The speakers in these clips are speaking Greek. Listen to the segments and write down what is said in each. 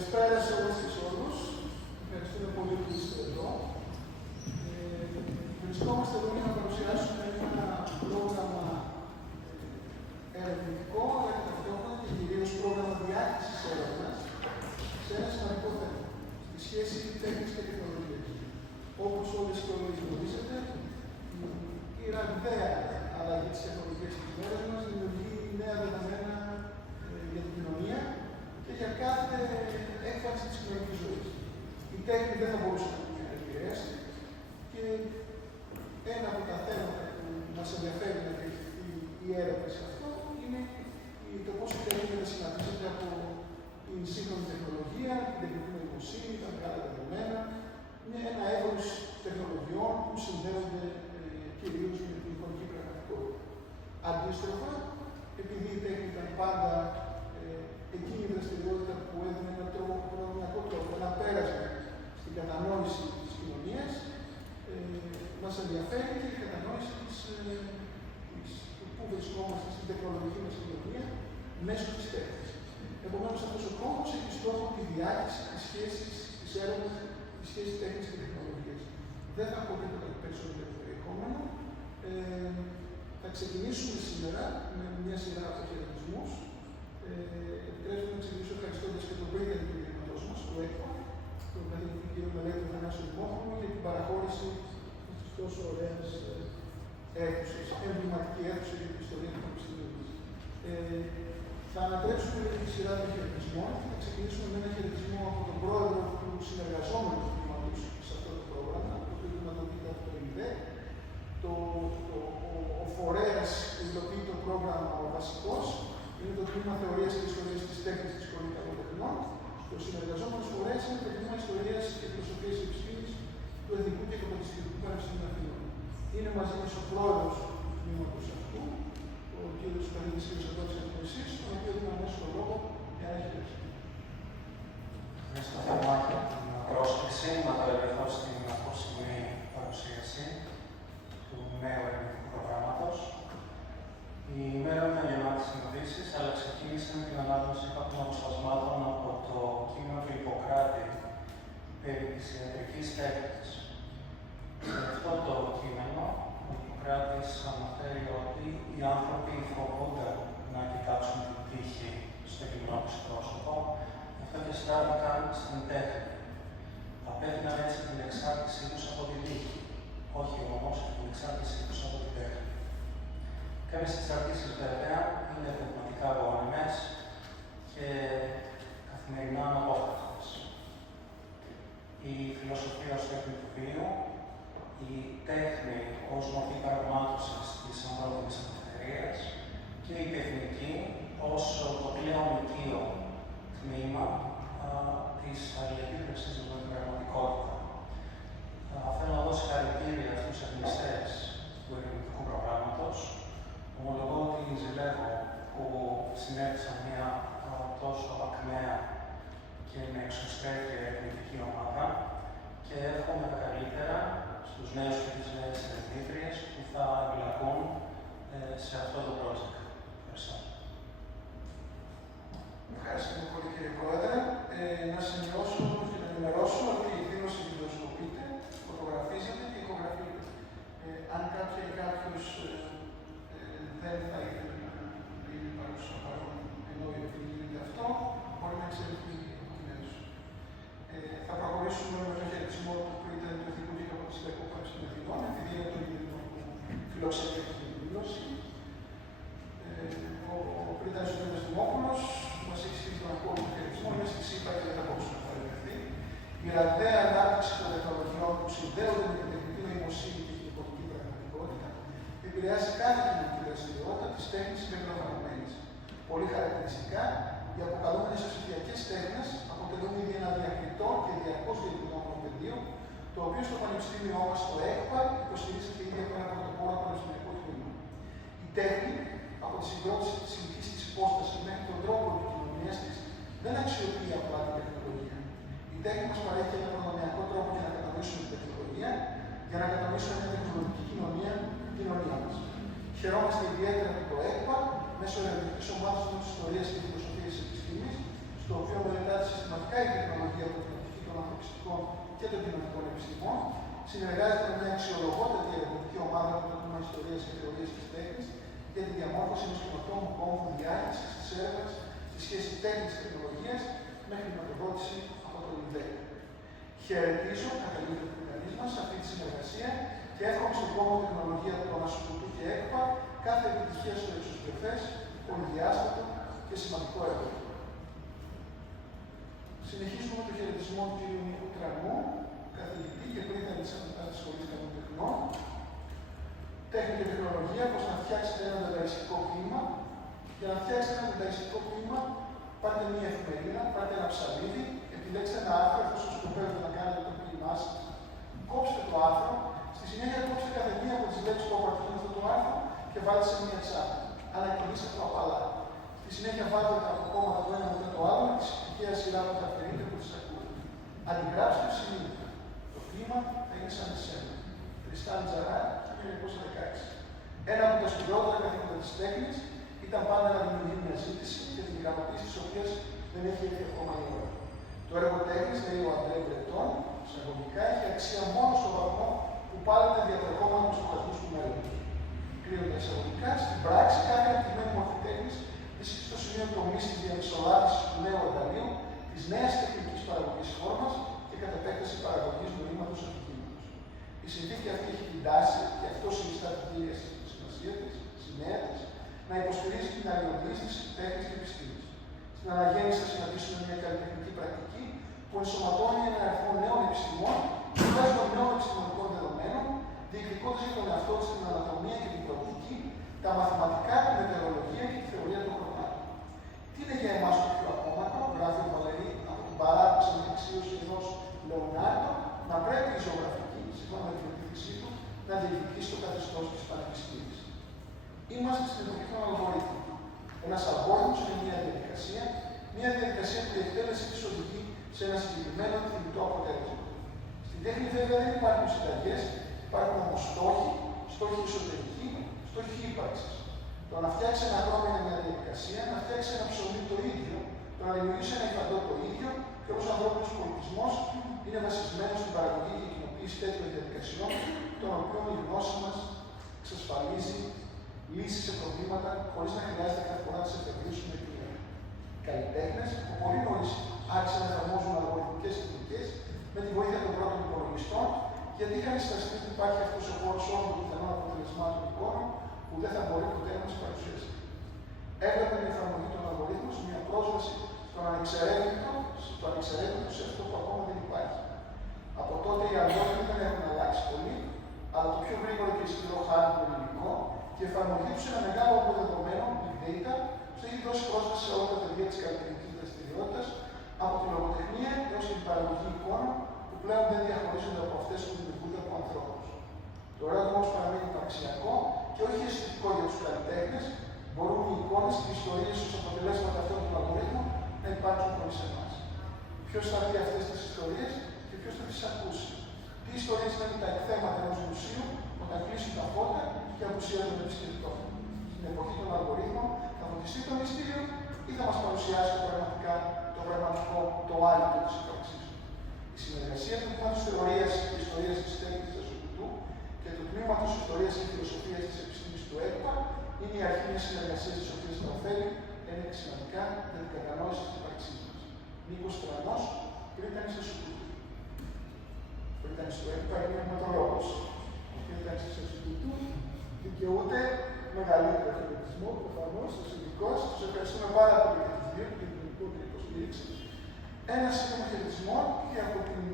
Καλησπέρα σε όλες και σε όλους. Ευχαριστούμε πολύ που είστε εδώ. Βρισκόμαστε εδώ για να παρουσιάσουμε ένα πρόγραμμα ερευνητικό, αλλά και ταυτόχρονα και κυρίως πρόγραμμα διάχυσης έρευνας σε ένα σημαντικό θέμα, στη σχέση τέχνης και τεχνολογίας. Όπως όλες και όλοι γνωρίζετε, η ραγδαία αλλαγή της τεχνολογίας της μέρας μας δημιουργεί νέα δεδομένα για την κοινωνία και για κάθε έκφραση της κοινωνικής ζωής. Η τέχνη δεν θα μπορούσε να την επηρεάσει και ένα από τα θέματα που μας ενδιαφέρει να διαχειριστεί η έρευνα σε αυτό είναι το πώς η τέχνη μετασυναντίζεται από την σύγχρονη τεχνολογία, την τεχνητή νοημοσύνη, τα μεγάλα δεδομένα, με ένα εύρος τεχνολογιών που συνδέονται κυρίως με την εικονική πραγματικότητα. Αντίστροφα, επειδή η τέχνη ήταν πάντα εκείνη η δραστηριότητα που έδινε έναν προνομιακό τρόπο, ένα πέρασμα στην κατανόηση της κοινωνίας, μας ενδιαφέρει και η κατανόηση του πού βρισκόμαστε στην τεχνολογική μας κοινωνία μέσω της τέχνης. Επομένως, αυτός ο τρόπος έχει στόχο τη διάχυση της σχέσης της έρευνας, της σχέσης τέχνης και τεχνολογίας. Δεν θα πω τίποτα περισσότερο περιεχόμενο. Θα ξεκινήσουμε σήμερα με μια σειρά από χαιρετισμούς. Επιτρέψτε να ξεκινήσω ευχαριστώντας και τον πρίτανη του Ιδρύματός μας, του ΕΚΠΑ, τον καθηγητή κ. Μελέτη Δημόσιο για την παραχώρηση της τόσο ωραίας αίθουσας, εμβληματική αίθουσα για την ιστορία του Πανεπιστημίου μας. Θα ανατρέψουμε τη σειρά των χαιρετισμών και θα ξεκινήσουμε με ένα χαιρετισμό από τον πρόεδρο του συνεργαζόμενου του τμήματος σε αυτό το πρόγραμμα, το οποίο χρηματοδοτείται από το ΕΚΠΑ. Ο φορέας που υλοποιεί το πρόγραμμα, ο βασικός, είναι το τμήμα Θεωρίας και Ιστορίας της Τέχνης της Σχολής Τεχνών. Ο συνεργαζόμενος φορέας είναι το τμήμα Ιστορίας και Φιλοσοφίας της Επιστήμης του Εθνικού και Καποδιστικού Πανεπιστημίου Αθηνών. Είναι μαζί μας ο πρόεδρος του τμήματος αυτού, ο κ. καθηγητής κ. Νοημοσύνης, τον οποίο δίνω αμέσως το λόγο για να έχει λεπτά. Ευχαριστώ θερμά για την πρόσκληση να παρευρεθώ στην απόψινή παρουσίαση του νέου ερευνητικού προγράμματος. Η ημέρα μου ήταν γεμάτη συναντήσεις, αλλά ξεκίνησε με την ανάγνωση κάποιων αποσπασμάτων από το κείμενο του Ιπποκράτη περί της ιατρικής τέχνης. Σε αυτό το κείμενο, ο Ιπποκράτης αναφέρει ότι οι άνθρωποι φοβούνται να κοιτάξουν την τύχη στο κοινό τους πρόσωπο, γι' αυτό και στράφηκαν στην τέχνη. Απέδιναν έτσι την εξάρτησή τους από την τύχη, όχι όμως την εξάρτησή τους από την τέχνη. Κάποιες εξαρτήσεις βέβαια είναι πνευματικά γόνιμες και καθημερινά αναπόφευκτες. Η φιλοσοφία ως τέχνη του βίου, η τέχνη ως μορφή παραγμάτωσης της ανθρώπινης ελευθερίας και η τεχνική ως το πλέον οικείο τμήμα της αλληλεπίδρασης με την πραγματικότητα. Θέλω να δώσω συγχαρητήρια στους ερευνητές του ερευνητικού προγράμματος. Ομολογώ ότι ζηλεύω που συνέβησαν μια τόσο ακμαία και με εξωστρέφεια ερευνητική ομάδα και εύχομαι τα καλύτερα στους νέους και τις νέες ερευνήτριες που θα εμπλακούν σε αυτό το project. Ευχαριστώ. Ευχαριστούμε πολύ, κύριε Πρόεδρε. Να σημειώσω και να ενημερώσω ότι η εκδήλωση βιντεοσκοπείται, φωτογραφίζεται και ηχογραφείται. Αν κάποια ή κάποιος δεν θα ήθελε να είναι παρούσα παρόν ενώ γίνεται αυτό, μπορεί να εξελιχθεί από την αίθουσα. Θα προχωρήσουμε με τον χαιρετισμό του πρίτανη του Εθνικού και Καποδιστικού Πανεπιστημίου Αθηνών, επειδή είναι το ίδιο που φιλοξενεί αυτή την εκδήλωση. Ο πρίτανης του Δημόπουλος μας έχει στείλει τον ακόλουθο χαιρετισμό, είναι στη ΣΥΠΑ και δεν θα μπορούσε να παρευρεθεί. Η ραγδαία ανάπτυξη των τεχνολογιών που συνδέονται με την τεχνητή νοημοσύνη και την εικονική πραγματικότητα επηρεάζει κάθε κοινωνική δραστηριότητα της τέχνης συμπεριλαμβανομένης. Πολύ χαρακτηριστικά, οι αποκαλούμενες ψηφιακές τέχνες αποτελούν ήδη ένα διακριτό και διαρκώς διαδηλωμένο πεδίο, το οποίο στο Πανεπιστήμιό μας, το ΕΚΠΑ, υποστηρίζεται ήδη από ένα πρωτοπόρο πανεπιστημιακό τμήμα. Η τέχνη, από τη συγκρότηση της ηλικής της υπόστασης μέχρι τον τρόπο επικοινωνίας της, δεν αξιοποιεί απλά την τεχνολογία. Η τέχνη μας παρέχει ένα προνομιακό τρόπο για να κατανοήσουμε την τεχνολογία, για να κατανοήσουμε μια τεχνολογική κοινωνία, την κοινωνία μας. Χαιρόμαστε ιδιαίτερα με το ΕΚΠΑ, μέσω ερευνητικής ομάδας της Ιστορίας και Φιλοσοφίας της Επιστήμης, στο οποίο μελετάται συστηματικά η τεχνολογία από την οπτική των ανθρωπιστικών και των κοινωνικών επιστημών, συνεργάζεται με μια αξιολογότατη ερευνητική ομάδα από το Τμήμα Ιστορίας και Θεωρίας της Τέχνης για τη διαμόρφωση ενός καινοτόμου κόμβου διάχυσης της έρευνας στη σχέση τέχνης και τεχνολογίας με χρηματοδότηση από το ΙΔΕ. Χαιρετίζω, καταλήγει το επικοινωνία μας, αυτή τη συνεργασία και εύχομαι στον κόμβο τεχνολογία των Ασουπούτου και ΕΚΠΑ κάθε επιτυχία στο εξωσιογραφές, πολυδιάστατο και σημαντικό έργο. Συνεχίζουμε το χαιρετισμό του κ. Νίκου Τρανού, καθηγητή και πρίτανη της Σχολής Τεχνών. Τέχνη και τεχνολογία, πώς να φτιάξετε ένα δενταϊστικό κλίμα. Για να φτιάξετε ένα δενταϊστικό κλίμα, πάρτε μία εφημερίδα, πάρτε ένα ψαλίδι, επιλέξτε ένα άρθρο, εφόσον σκοπεύετε να κάνετε το κλίμα σας. Κόψτε το άρθρο, στη συνέχεια κόψτε κάθε μία από τις λέξεις που απαρτίζουν αυτό το άρθρο και βάλτε σε μία τσάπα. Ανακοινήστε το απαλά. Στη συνέχεια βάλτε τα αποκόμματα το ένα μετά το άλλο με τη σχετική σειρά που θα αφαιρείτε που τις ακούτε. Αντιγράψτε το σημείο. Το κλίμα θα είναι σαν εσένα. Τριστάν Τζαρά, 1916. Ένα από τα σπουδαιότερα καθήκοντα της τέχνης ήταν πάντα να δημιουργεί μια ζήτηση και την γραμματίση της οποίας δεν έχει έρθει ακόμα η ώρα. Το έργο τέχνης, λέει ο Αντρέ Μπρετόν, εισαγωγικά, έχει αξία μόνο στο βαθμό που πάλεται διατρεχόμενο με τους στοχασμούς του μέλλοντος. Κλείνοντα εισαγωγικά, στην πράξη, κάθε αναπτυγμένη μορφή τέχνης βρίσκεται στο σημείο τομής της διαμεσολάβησης του νέου εργαλείου, της νέας τεχνικής παραγωγής φόρμας και κατ' επέκταση παραγωγής νοήματος αντικείμενος. Η συνθήκη αυτή έχει την τάση, και αυτό συνιστά την κύρια σημασία της, σημαία της, να υποστηρίζει την αλληλοδιοίκηση τέχνης και επιστήμης. Στην αναγέννηση θα συναντήσουμε μια καλλιτεχνική πρακτική που ενσωματώνει έναν αριθμό νέων επιστημών και βάσει των νέων επιστημονικών δεδομένων, διεκδικώντας για τον εαυτό της την ανατομία και την προοπτική, τα μαθηματικά, τη μετεωρολογία και τη θεωρία των χρωμάτων. Τι είναι για εμάς το πιο απόμακρο, γράφει ο Βαλερή από την παράδοξη εξίωση ενός Λεωνάρντο, να πρέπει η ζωγραφική, σύμφωνα με την επίδειξή του, να διεκδικήσει το καθεστώς της πανεπιστήμης. Είμαστε στην εποχή των αλγορίθμων. Ένας αλγόριθμος είναι μια διαδικασία που η εκτέλεση της οδηγεί σε ένα συγκεκριμένο επιθυμητό αποτέλεσμα. Στην τέχνη, βέβαια, δεν υπάρχουν συνταγές, υπάρχουν όμως στόχοι εσωτερικοί, στόχοι ύπαρξης. Το να φτιάξει ένα χρώμα είναι μια διαδικασία, να φτιάξει ένα ψωμί το ίδιο, το να δημιουργήσει ένα υφαντό το ίδιο, και όπως ο ανθρώπινος πολιτισμός είναι βασισμένος στην παραγωγή και κοινοποίηση τέτοιων διαδικασιών, των οποίων η γνώση μας εξασφαλίζει λύσεις σε προβλήματα χωρίς να χρειάζεται κάθε φορά να τις εφευρίσουμε με την έννοια. Οι καλλιτέχνες, που πολύ νωρίς άρχισαν να εφαρμόζουν αλγοριθμικές τεχνικές με τη βοήθεια των πρώτων υπολογιστών, γιατί είχαν συσταθεί ότι υπάρχει αυτός ο χώρος όλων των πιθανών αποτελεσμάτων εικόνων που δεν θα μπορεί ποτέ να μας παρουσιαστεί. Έβλεπε την εφαρμογή των αλγορίθμων σε μια πρόσβαση στον ανεξαιρέτητο σε αυτό που ακόμα δεν υπάρχει. Από τότε οι αλγόριθμοι δεν έχουν αλλάξει πολύ, αλλά το πιο γρήγορο και ισχυρό hardware υλικό και η εφαρμογή του σε ένα μεγάλο αποδεδομένο big data του έχει δώσει πρόσβαση σε όλα τα πεδία της καλλιτεχνικής δραστηριότητας, από τη λογοτεχνία έως την παραγωγή εικόνων, που πλέον δεν διαχωρίζονται από αυτές που δημιουργούνται από ανθρώπους. Το έργο όμως παραμένει υπαρξιακό και όχι αισθητικό για τους καλλιτέχνες, μπορούν οι εικόνες και οι ιστορίες ως αποτελέσματα αυτών των αλγορίθμων να υπάρξουν χωρίς εμάς. Ποιος θα δει αυτές τις ιστορίες και ποιος θα τις ακούσει. Τι ιστορίες είναι τα εκθέματα ενός μουσείου όταν κλείσουν τα φώτα και απουσιάζουν τον επισκεπτό. Στην εποχή των αλγορίθμων θα φωτιστεί το μυστήριο ή θα μας παρουσιάσει το πραγματικό, το άλυτο της ύπαρξής του. Η συνεργασία του τμήματος θεωρίας και ιστορίας της τέχνης της Ασουπούτου και του τμήματος ιστορίας και φιλοσοφίας της επιστήμης του ΕΚΠΑ είναι η αρχή μιας συνεργασίας της οποίας τα ωφέλη είναι σημαντικά για την κατανόηση της ύπαρξής μας. Νίκος Τρανός, πρίτανης Ασουπούτου. Πρίτανης του ΕΚΠΑ είναι πνευματολόγος. Ο πρίτανης της Ασουπούτου δικαιούται μεγαλύτερο χαιρετισμό, προφανώς, ως ειδικός. Τους ευχαριστούμε πάρα πολύ για τις δύο και την γενικότερη υποστήριξη. Ένα σύντομο χαιρετισμό και από την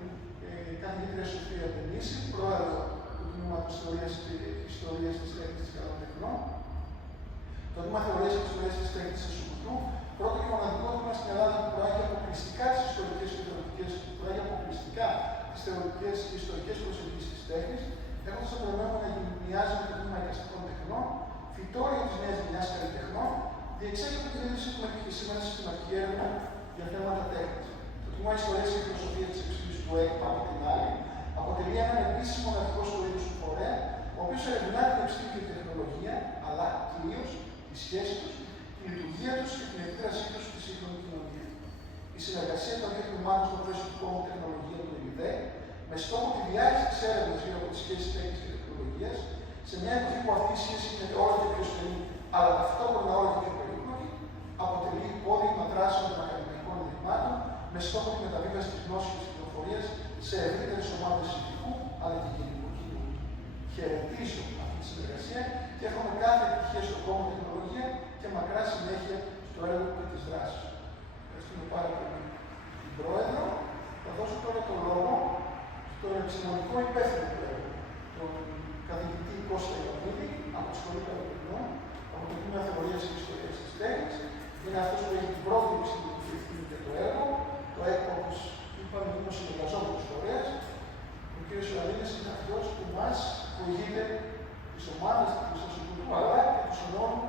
καθηγήτρια Σοφία Τενίση, πρόεδρο του Τμήματος Ιστορίας της Τέχνης της Τεχνών. Το Τμήμα Θεωρίας και Ιστορίας της Τέχνης της Ασουπούτου, πρώτο και μοναδικό τμήμα στην Ελλάδα που προάγει αποκλειστικά τις ιστορικές και θεωρητικές, και ιστορικές προσεγγίσεις της τέχνης, έχοντας το προνόμιο να γυμνιάζει με το Τμήμα Εικαστικών Τεχνών, φυτόριο της νέας γενιάς καλλιτεχνών, διεξάγεται την είδηση που έχει σήμερα συστηματική έρευνα για θέματα τέχνης. Το Τμήμα Ιστορίας και Φιλοσοφίας της Επιστήμης του ΕΚΠΑ, από την άλλη, αποτελεί έναν επίσης μοναδικό στο είδος του φορέα, ο οποίος ερευνά την επιστήμη και την τεχνολογία, αλλά κυρίως τη σχέση τους, τη λειτουργία τους και την επίδρασή τους στη σύγχρονη κοινωνία. η συνεργασία των δύο τμήματων στο πλαίσιο του Κόμβου Τεχνολογία του ΕΚΠΑ, με στόχο τη διάρκεια τη έρευνα γύρω από τι σχέσει τέχνη και τεχνολογία, σε μια εποχή που αυτή η σχέση είναι όλο και πιο στενή, αλλά ταυτόχρονα όλο και πιο περίπλοκη, αποτελεί υπόδειγμα δράσεων των ακαδημαϊκών ιδρυμάτων με στόχο τη μεταβίβαση τη γνώση και τη πληροφορία σε ευρύτερε ομάδε ειδικού αλλά και γενικού κοινού. Χαιρετίζω αυτή τη συνεργασία και εύχομαι κάθε επιτυχία στον Κόμβο Τεχνολογία και μακρά συνέχεια στο έργο και τι δράσει. Ευχαριστούμε πάρα πολύ την Πρόεδρο. Θα δώσω τώρα το λόγο στον επιστημονικό υπεύθυνο του έργου, τον καθηγητή Κώστα Ιωαννίδη, από τη Σχολή Καλοκαιρινών, από το Τμήμα Θεωρίας και Ιστορίας της Τέχνης. Είναι αυτός που έχει την πρώτη επιστημονική ευθύνη για το έργο. Το ΕΚΠΑ, όπως είπαμε, είναι ο συνεργαζόμενος φορέας. Ο κ. Ιωαννίδης είναι αυτός που μας προηγείται τις ομάδες του Ινστιτούτου, αλλά και του συνόλου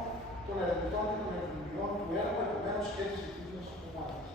των ερευνητών και των ερευνητών του έργου, επομένως και της δικής μας ομάδας.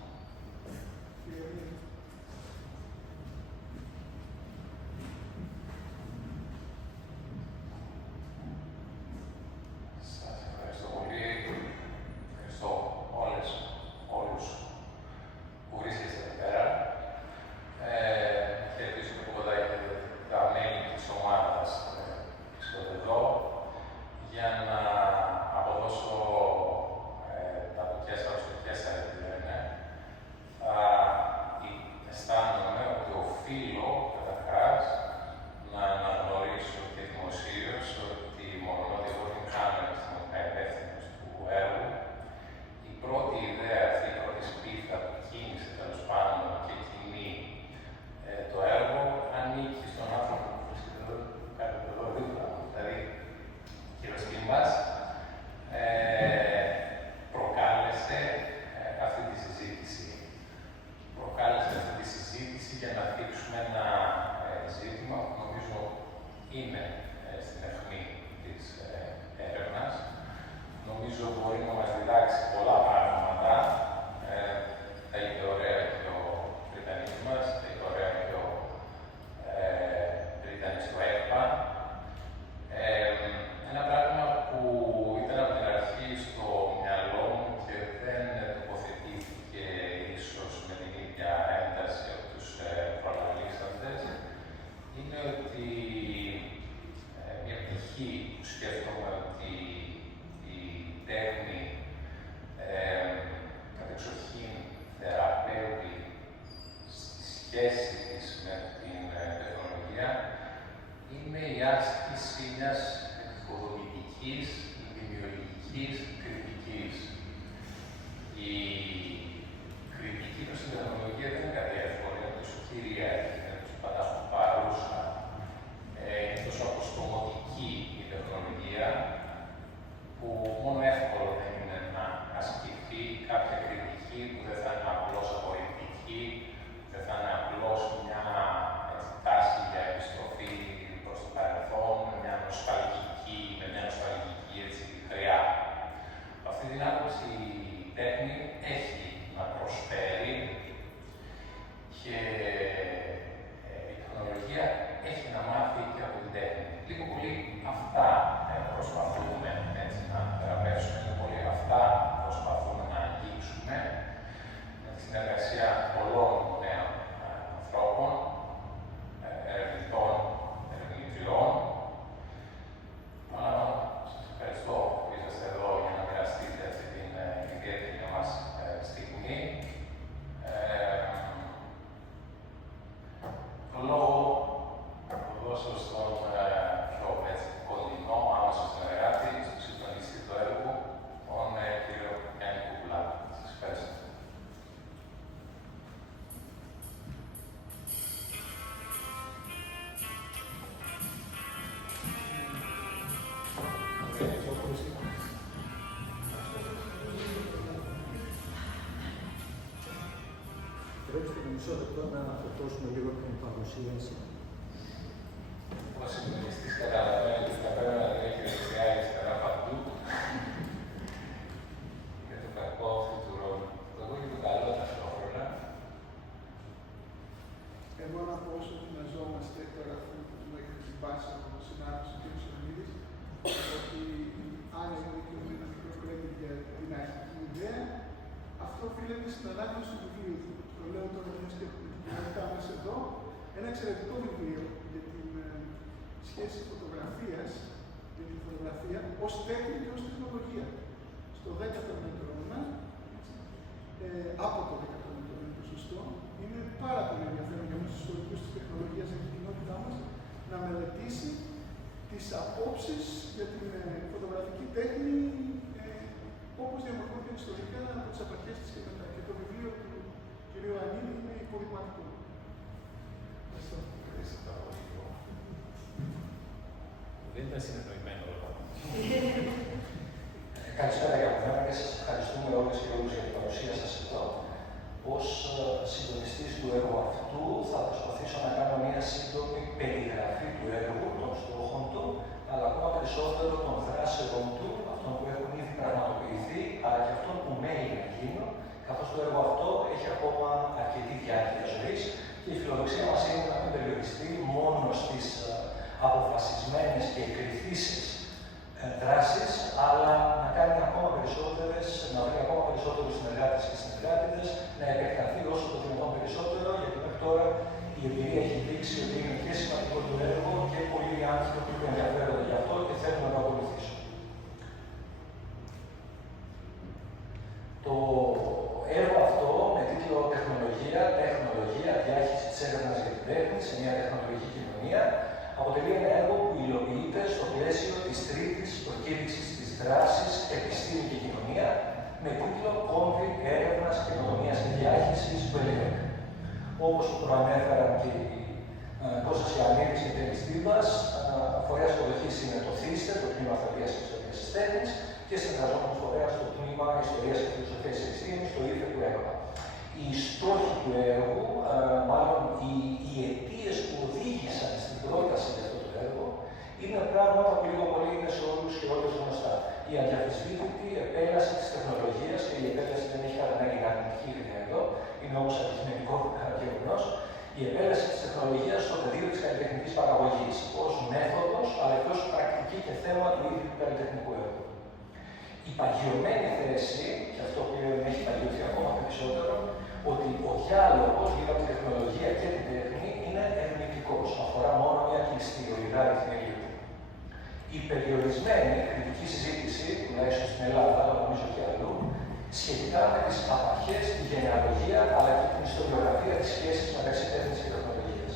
Μισό λεπτό να φορτώσουμε λίγο την παρουσίαση. Ο συντονιστής καταλαβαίνει ότι θα πρέπει να τρέχει δεξιά ή αριστερά παντού. Με το κακό αυτού του ρόλου. Το εγώ και το καλό ταυτόχρονα. Εγώ να πω όσο ετοιμαζόμαστε τώρα που έχουμε χτυπάσει από τον συνάδελφο του κ. Σονίδης, ότι αν έχουμε και ένα μικρό κρέμι για την αρχική ιδέα, Αυτό οφείλεται στην ανάγνωση του βιβλίου του. Το λέω τώρα μια και μέσα εδώ. Ένα εξαιρετικό βιβλίο για την σχέση φωτογραφίας με την φωτογραφία ως τέχνη και ως τεχνολογία. Στο 10ο αιώνα, από το 10ο αιώνα ποσοστό, είναι πάρα πολύ ενδιαφέρον για εμάς τους ιστορικούς της τεχνολογίας για την κοινότητά μας να μελετήσει τις απόψεις για την φωτογραφική τέχνη όπως διαμορφώθηκαν ιστορικά από τις απαρχές της και μετά. Και το βιβλίο του κ. Ανίδη είναι υποδειγματικό. Δεν ήταν συνεννοημένο όλο αυτό. Καλησπέρα για μένα και σας ευχαριστούμε όλες και όλους για την παρουσία σας εδώ. Ως συντονιστής του έργου αυτού θα προσπαθήσω να κάνω μια σύντομη περιγραφή του έργου, των στόχων του, αλλά ακόμα περισσότερο των δράσεων του, αυτών που έχουν ήδη πραγματοποιηθεί, αλλά και αυτών που μένει να γίνουν, καθώς το έργο αυτό έχει ακόμα αρκετή διάρκεια ζωής και η φιλοδοξία μας είναι να μην περιοριστεί μόνο στις αποφασισμένες και εκκριθήσεις δράσεις, αλλά να κάνει ακόμα περισσότερες, να βρει ακόμα περισσότερους συνεργάτες και συνεργάτες, να επεκταθεί όσο το δυνατόν περισσότερο, γιατί μέχρι τώρα η εμπειρία έχει δείξει ότι είναι και σημαντικό το έργο και πολλοί άνθρωποι που ενδιαφέρονται γι' αυτό και θέλουν να το ακολουθήσουν. Το έργο αυτό με τίτλο «Τεχνολογία, διάχυση της έρευνας για την τέχνη σε μια τεχνολογική κοινωνία» αποτελεί ένα έργο που υλοποιείται στο πλαίσιο της τρίτης προκήρυξης της δράσης «Επιστήμη και Κοινωνία» με τίτλο «Κόμβου, έρευνας, καινοτομίας και διάχυσης» του ΕΛΕΚ. Όπως προανέφεραν και οι Κώστας Ιωαννίδης και Τεχνητής, φορέας υποδοχής είναι το ΘΙΣΤΕ, το Τμήμα Θεωρίας και Ιστορίας της Τέχνης, και συνεργαζόμενος φορέας το Τμήμα Ιστορίας και Φιλοσοφίας της Επιστήμης, το ΙΦΕ του ΕΚΠΑ. Οι στόχοι του έργου, μάλλον οι αιτίες που οδήγησαν στην πρόταση για αυτό το έργο, είναι πράγματα που λίγο πολύ είναι σε όλους και όλες γνωστά. Η αδιαφυσβήτητη επέλαση της τεχνολογίας, και η επέλαση δεν έχει ανάγκη να είναι αρνητική εδώ, είναι όμως αντικειμενικό γεγονός, η επέλαση της τεχνολογίας στο πεδίο της καλλιτεχνικής παραγωγής, ως μέθοδος, αλλά και ως πρακτική και θέμα του ίδιου του καλλιτεχνικού έργου. Η παγιωμένη θέση, και αυτό που έχει παγιωθεί ακόμα περισσότερο, ότι ο διάλογος γύρω από τη τεχνολογία και την τέχνη είναι ερμηνευτικός, αφορά μόνο μια κλειστή ολιγάριθμη ελίτ. Η περιορισμένη κριτική συζήτηση, τουλάχιστον στην Ελλάδα, αλλά νομίζω και αλλού, σχετικά με τις απαρχές, τη γενεαλογία αλλά και την ιστοριογραφία της σχέσης μεταξύ τέχνης και τεχνολογίας.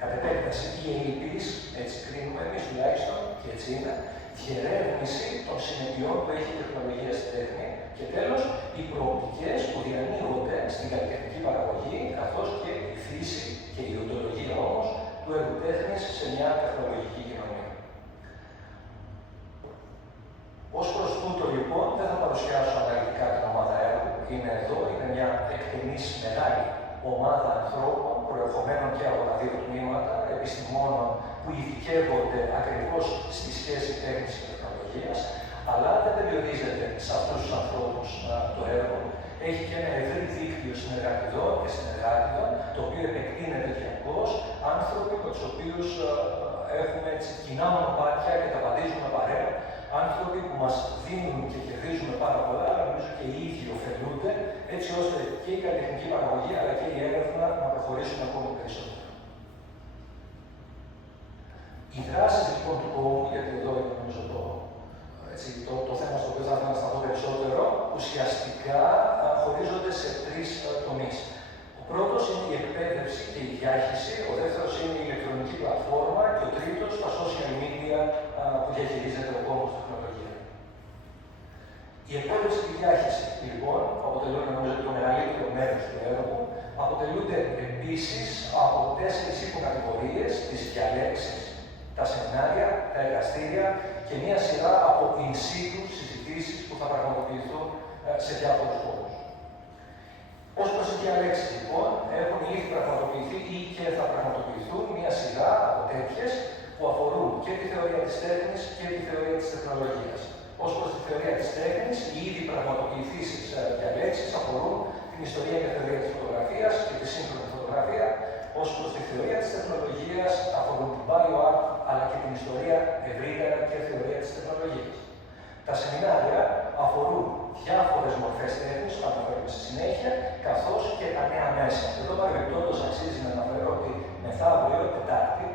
Κατ' επέκταση, η ελλειπής, έτσι κρίνουμε εμείς τουλάχιστον, και έτσι είναι, διερεύνηση των συνεπειών που έχει η τεχνολογία στην τέχνη και τέλος, οι προοπτικές που διανοίγονται στην καλλιτεχνική παραγωγή, καθώς και η φύση και η οντολογία όμως του έργου τέχνης σε μια τεχνολογική κοινωνία. Ως προς τούτο λοιπόν, δεν θα παρουσιάσω αναλυτικά την ομάδα έργου. Είναι εδώ, είναι μια εκτενής μεγάλη ομάδα ανθρώπων, προερχομένων και από τα δύο τμήματα, επιστημόνων που ειδικεύονται ακριβώς στη σχέση τέχνης και τεχνολογίας, αλλά δεν περιορίζεται σε αυτούς τους ανθρώπους το έργο. Έχει και ένα ευρύ δίκτυο συνεργατιδών και συνεργάτιδων, το οποίο επεκτείνεται διαρκώς, άνθρωποι με τους οποίους έχουμε κοινά μονοπάτια και τα απαντήσουμε παρέα, άνθρωποι που μας δίνουν και κερδίζουν πάρα πολλά, αλλά νομίζω και οι ίδιοι ωφελούνται, έτσι ώστε και η καλλιτεχνική παραγωγή αλλά και η έρευνα να προχωρήσουν ακόμα περισσότερο. Οι δράσεις λοιπόν του Κόμβου, γιατί εδώ είναι νομίζω το θέμα στο οποίο θα ήθελα να σταθώ περισσότερο, ουσιαστικά χωρίζονται σε τρεις τομείς. Ο πρώτος είναι η εκπαίδευση και η διάχυση, ο δεύτερος είναι η ηλεκτρονική πλατφόρμα και ο τρίτος τα social media που διαχειρίζεται ο Κόμβος τεχνολογία. Η εκπαίδευση και η διάχυση λοιπόν αποτελούν νομίζω το μεγαλύτερο μέρος του έργου, αποτελούνται επίσης από 4 υποκατηγορίες, τις διαλέξεις, τα σεμινάρια, τα εργαστήρια και μία σειρά από in situ συζητήσεις που θα πραγματοποιηθούν σε διάφορους χώρους. Ως προς τις διαλέξεις λοιπόν, έχουν ήδη πραγματοποιηθεί ή και θα πραγματοποιηθούν μία σειρά από τέτοιες που αφορούν και τη θεωρία της τέχνης και τη θεωρία της τεχνολογίας. Ως προς τη θεωρία της τέχνης, οι ήδη πραγματοποιηθήσεις διαλέξεις αφορούν την ιστορία και θεωρία της φωτογραφίας και τη σύγχρονη φωτογραφία. Ως προς τη θεωρία της τεχνολογίας αφορούν την bio-art, αλλά και την ιστορία ευρύτερα και θεωρία της τεχνολογίας. Τα σεμινάρια αφορούν διάφορες μορφές τέχνης, που θα αναφέρουμε στη συνέχεια, καθώς και τα νέα μέσα. Εδώ παρεμπιπτόντως αξίζει να αναφέρω ότι μεθαύριο, Τετάρτη,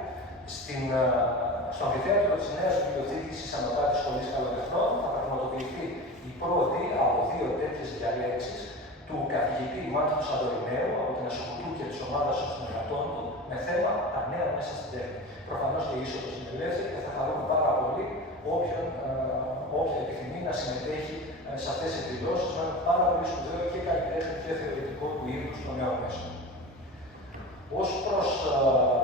στο αμφιθέατρο της Νέας Βιβλιοθήκης της Ανωτάτης Σχολής Καλοτεχνών θα πραγματοποιηθεί η πρώτη από 2 τέτοιες διαλέξεις του καθηγητή Μάτιου Σαντορινέου από την Ασχολού και της ομάδας των συνεργατών του με θέμα τα νέα μέσα στην τέχνη. Προφανώς και η είσοδος είναι ελεύθερη και θα χαρούμε πάρα πολύ όποια επιθυμεί να συμμετέχει σε αυτές τις εκδηλώσεις με ένα πάρα πολύ σπουδαίο και καλλιτέχνη και θεωρητικό του είδους των νέων μέσων. Ως προς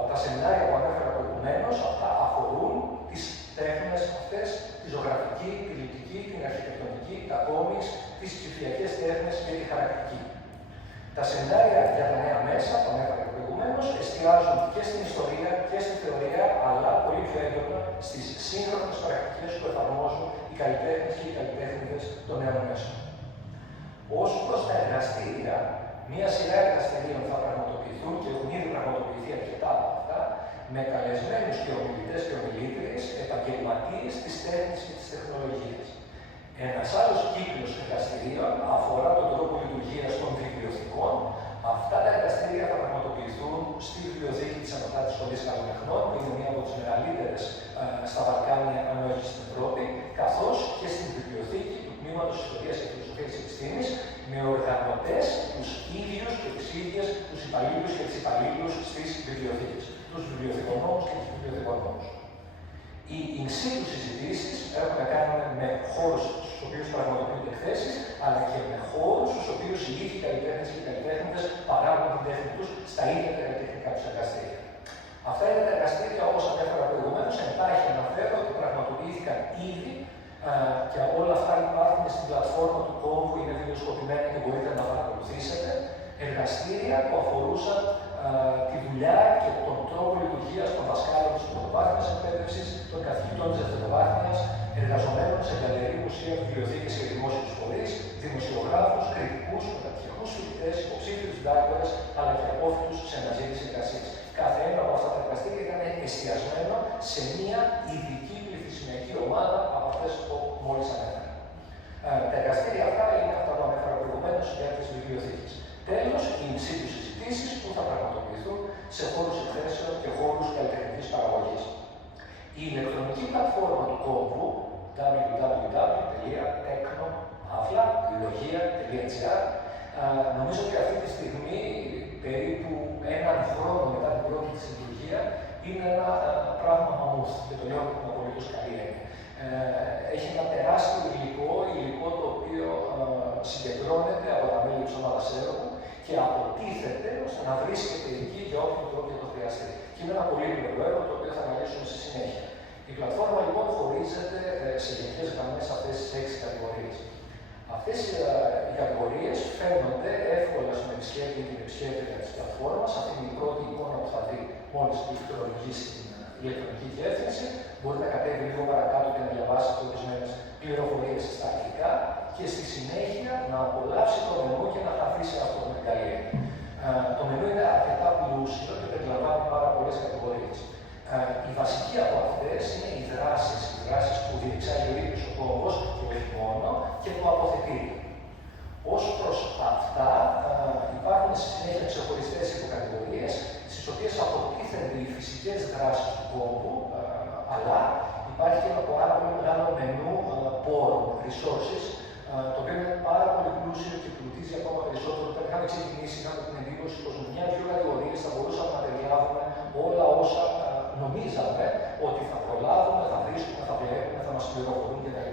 τα σεμινάρια που ανέφερα προηγουμένως, αυτά αφορούν τις τέχνες αυτές, τη ζωγραφική, τη λυπτική, την αρχιτεκτονική, τα κόμιξ, τις ψηφιακές τέχνες και τη χαρακτική. Τα σεμινάρια για τα νέα μέσα, που ανέφερα προηγουμένως, εστιάζουν και στην ιστορία και στη θεωρία, αλλά πολύ πιο έντονα στις σύγχρονες πρακτικές που εφαρμόζουν οι καλλιτέχνες και οι καλλιτέχνηδες των νέων μέσων. Ως προς τα εργαστήρια, μία σειρά εργαστηρίων θα πραγματοποιηθούν και έχουν ήδη πραγματοποιηθεί αρκετά από αυτά, με καλεσμένους και ομιλητές και ομιλήτριες, επαγγελματίες της τέχνης και της τεχνολογίας. Ένας άλλος κύκλος εργαστηρίων αφορά τον τρόπο λειτουργίας των βιβλιοθηκών. Αυτά τα εργαστήρια θα πραγματοποιηθούν στη Βιβλιοθήκη της Ανωτάτης Σχολής Καλοτεχνών, που είναι μία από τις μεγαλύτερες στα Βαλκάνια, αν όχι στην Ευρώπη, καθώς και στην Βιβλιοθήκη του Τμήματος Ιστορίας και Φιλοσοφίας της Επιστήμης, με οργανωτές τους ίδιους και τις ίδιες τους υπαλλήλους και τις υπαλλήλους στις βιβλιοθήκες, τους βιβλιοθηκονόμους και τους βιβλιοθηκονόμους. Οι in situ συζητήσεις έχουν να κάνουν με χώρους στους οποίους πραγματοποιούνται εκθέσεις, αλλά και με χώρους στους οποίους οι ίδιοι καλλιτέχνες και οι καλλιτέχνηδες παράγουν την τέχνη τους στα ίδια τα καλλιτεχνικά τους εργαστήρια. Αυτά είναι τα εργαστήρια, όπως ανέφερα προηγουμένως, εντάχει αναφέρω ότι πραγματοποιήθηκαν ήδη και όλα αυτά υπάρχουν στην πλατφόρμα του Κόμβου, είναι βιντεοσκοπημένα και μπορείτε να παρακολουθήσετε. Εργαστήρια που αφορούσαν τη δουλειά και τον τρόπο λειτουργίας των δασκάλων της πρωτοβάθμιας εκπαίδευσης, των καθηγητών της δευτεροβάθμιας, εργαζομένων σε γκαλερί, μουσεία, βιβλιοθήκες και δημόσιους φορείς, δημοσιογράφους, κριτικούς, μεταπτυχιακούς φοιτητές, υποψήφιους διδάκτορες, αλλά και απόφοιτους σε αναζήτηση εργασίας. Κάθε ένα από αυτά τα εργαστήρια ήταν εστιασμένο σε μία ειδική πληθυσμιακή ομάδα από αυτές που μόλις ανέφερα. Τα εργαστήρια αυτά είναι αυτά που ανέφερα προηγουμένως για τις βιβλιοθήκες. Τέλος, οι in situ συζητήσεις που θα πραγματοποιηθούν σε χώρους εκθέσεων και χώρους καλλιτεχνικής παραγωγής. Η ηλεκτρονική πλατφόρμα του Κόμβου, www.ΤΕΧΝΟ-ΛΟΓΙΑ.gr, νομίζω ότι αυτή τη στιγμή, περίπου έναν χρόνο μετά την πρώτη της λειτουργία, είναι ένα πράγμα μαμούθ, και το λέω με απολύτως καλή έννοια. Έχει ένα τεράστιο υλικό το οποίο συγκεντρώνεται από τα μέλη της ομάδας έργου και αποτίθεται ώστε να βρίσκεται εκεί για όποιον τρόπο το χρειαστεί. Και είναι ένα πολύ μεγάλο έργο το οποίο θα αναλύσουμε στη συνέχεια. Η πλατφόρμα λοιπόν χωρίζεται σε γενικές γραμμές αυτές τις 6 κατηγορίες. Αυτές οι κατηγορίες φαίνονται εύκολα στον επισκέπτη και την επισκέπτρια της πλατφόρμας. Αυτή είναι η πρώτη εικόνα που θα δει μόλις πληκτρολογήσει την ηλεκτρονική διεύθυνση. Μπορεί να κατέβει λίγο παρακάτω και να διαβάσει ορισμένες πληροφορίες στα αγγλικά και στη συνέχεια να απολαύσει το μενού και να χαθεί σε αυτό το μεγαλείο. Το μενού είναι αρκετά πλούσιο και περιλαμβάνει πάρα πολλές κατηγορίες. Η βασική από αυτές είναι οι δράσεις που διεξάγει ο ίδιος ο Κόμβος και όχι μόνο και το αποθετήριο. Ως προς αυτά υπάρχουν στη συνέχεια ξεχωριστές υποκατηγορίες, στις οποίες αποτίθενται οι φυσικές δράσεις του Κόμβου, αλλά υπάρχει και ένα πάρα πολύ μεγάλο μενού πόρων, resources, το οποίο είναι πάρα πολύ πλούσιο και πλουτίζει ακόμα περισσότερο. Όταν είχαμε ξεκινήσει, είχαμε την εντύπωση πως με μια-δυο κατηγορίες θα μπορούσαμε να περιλάβουμε όλα όσα νομίζαμε ότι θα προλάβουμε, θα βρίσκουμε, θα βλέπουμε, θα μας πληροφορούν κτλ.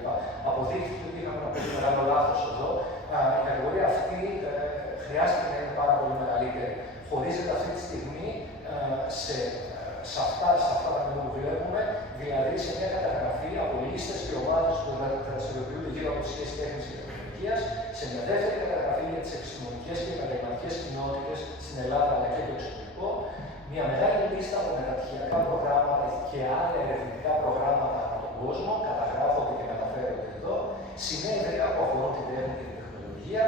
Αποδείχθηκε ότι είχαμε ένα πολύ μεγάλο λάθος εδώ. Η κατηγορία αυτή χρειάστηκε να είναι πάρα πολύ μεγαλύτερη. Χωρίζεται αυτή τη στιγμή σε αυτά τα μενού που βλέπουμε, δηλαδή σε μια καταγραφή από λίστες και ομάδες που δραστηριοποιούνται γύρω από τις σχέσεις τέχνης και τεχνολογίας, σε μια δεύτερη καταγραφή για τις επιστημονικές και επαγγελματικές κοινότητες στην Ελλάδα αλλά και το εξωτερικό, μια μεγάλη λίστα από μεταπτυχιακά προγράμματα και άλλα ερευνητικά προγράμματα από τον κόσμο, καταγράφονται και μεταφέρονται εδώ, συνέδρια που αφορούν την τέχνη και την τεχνολογία,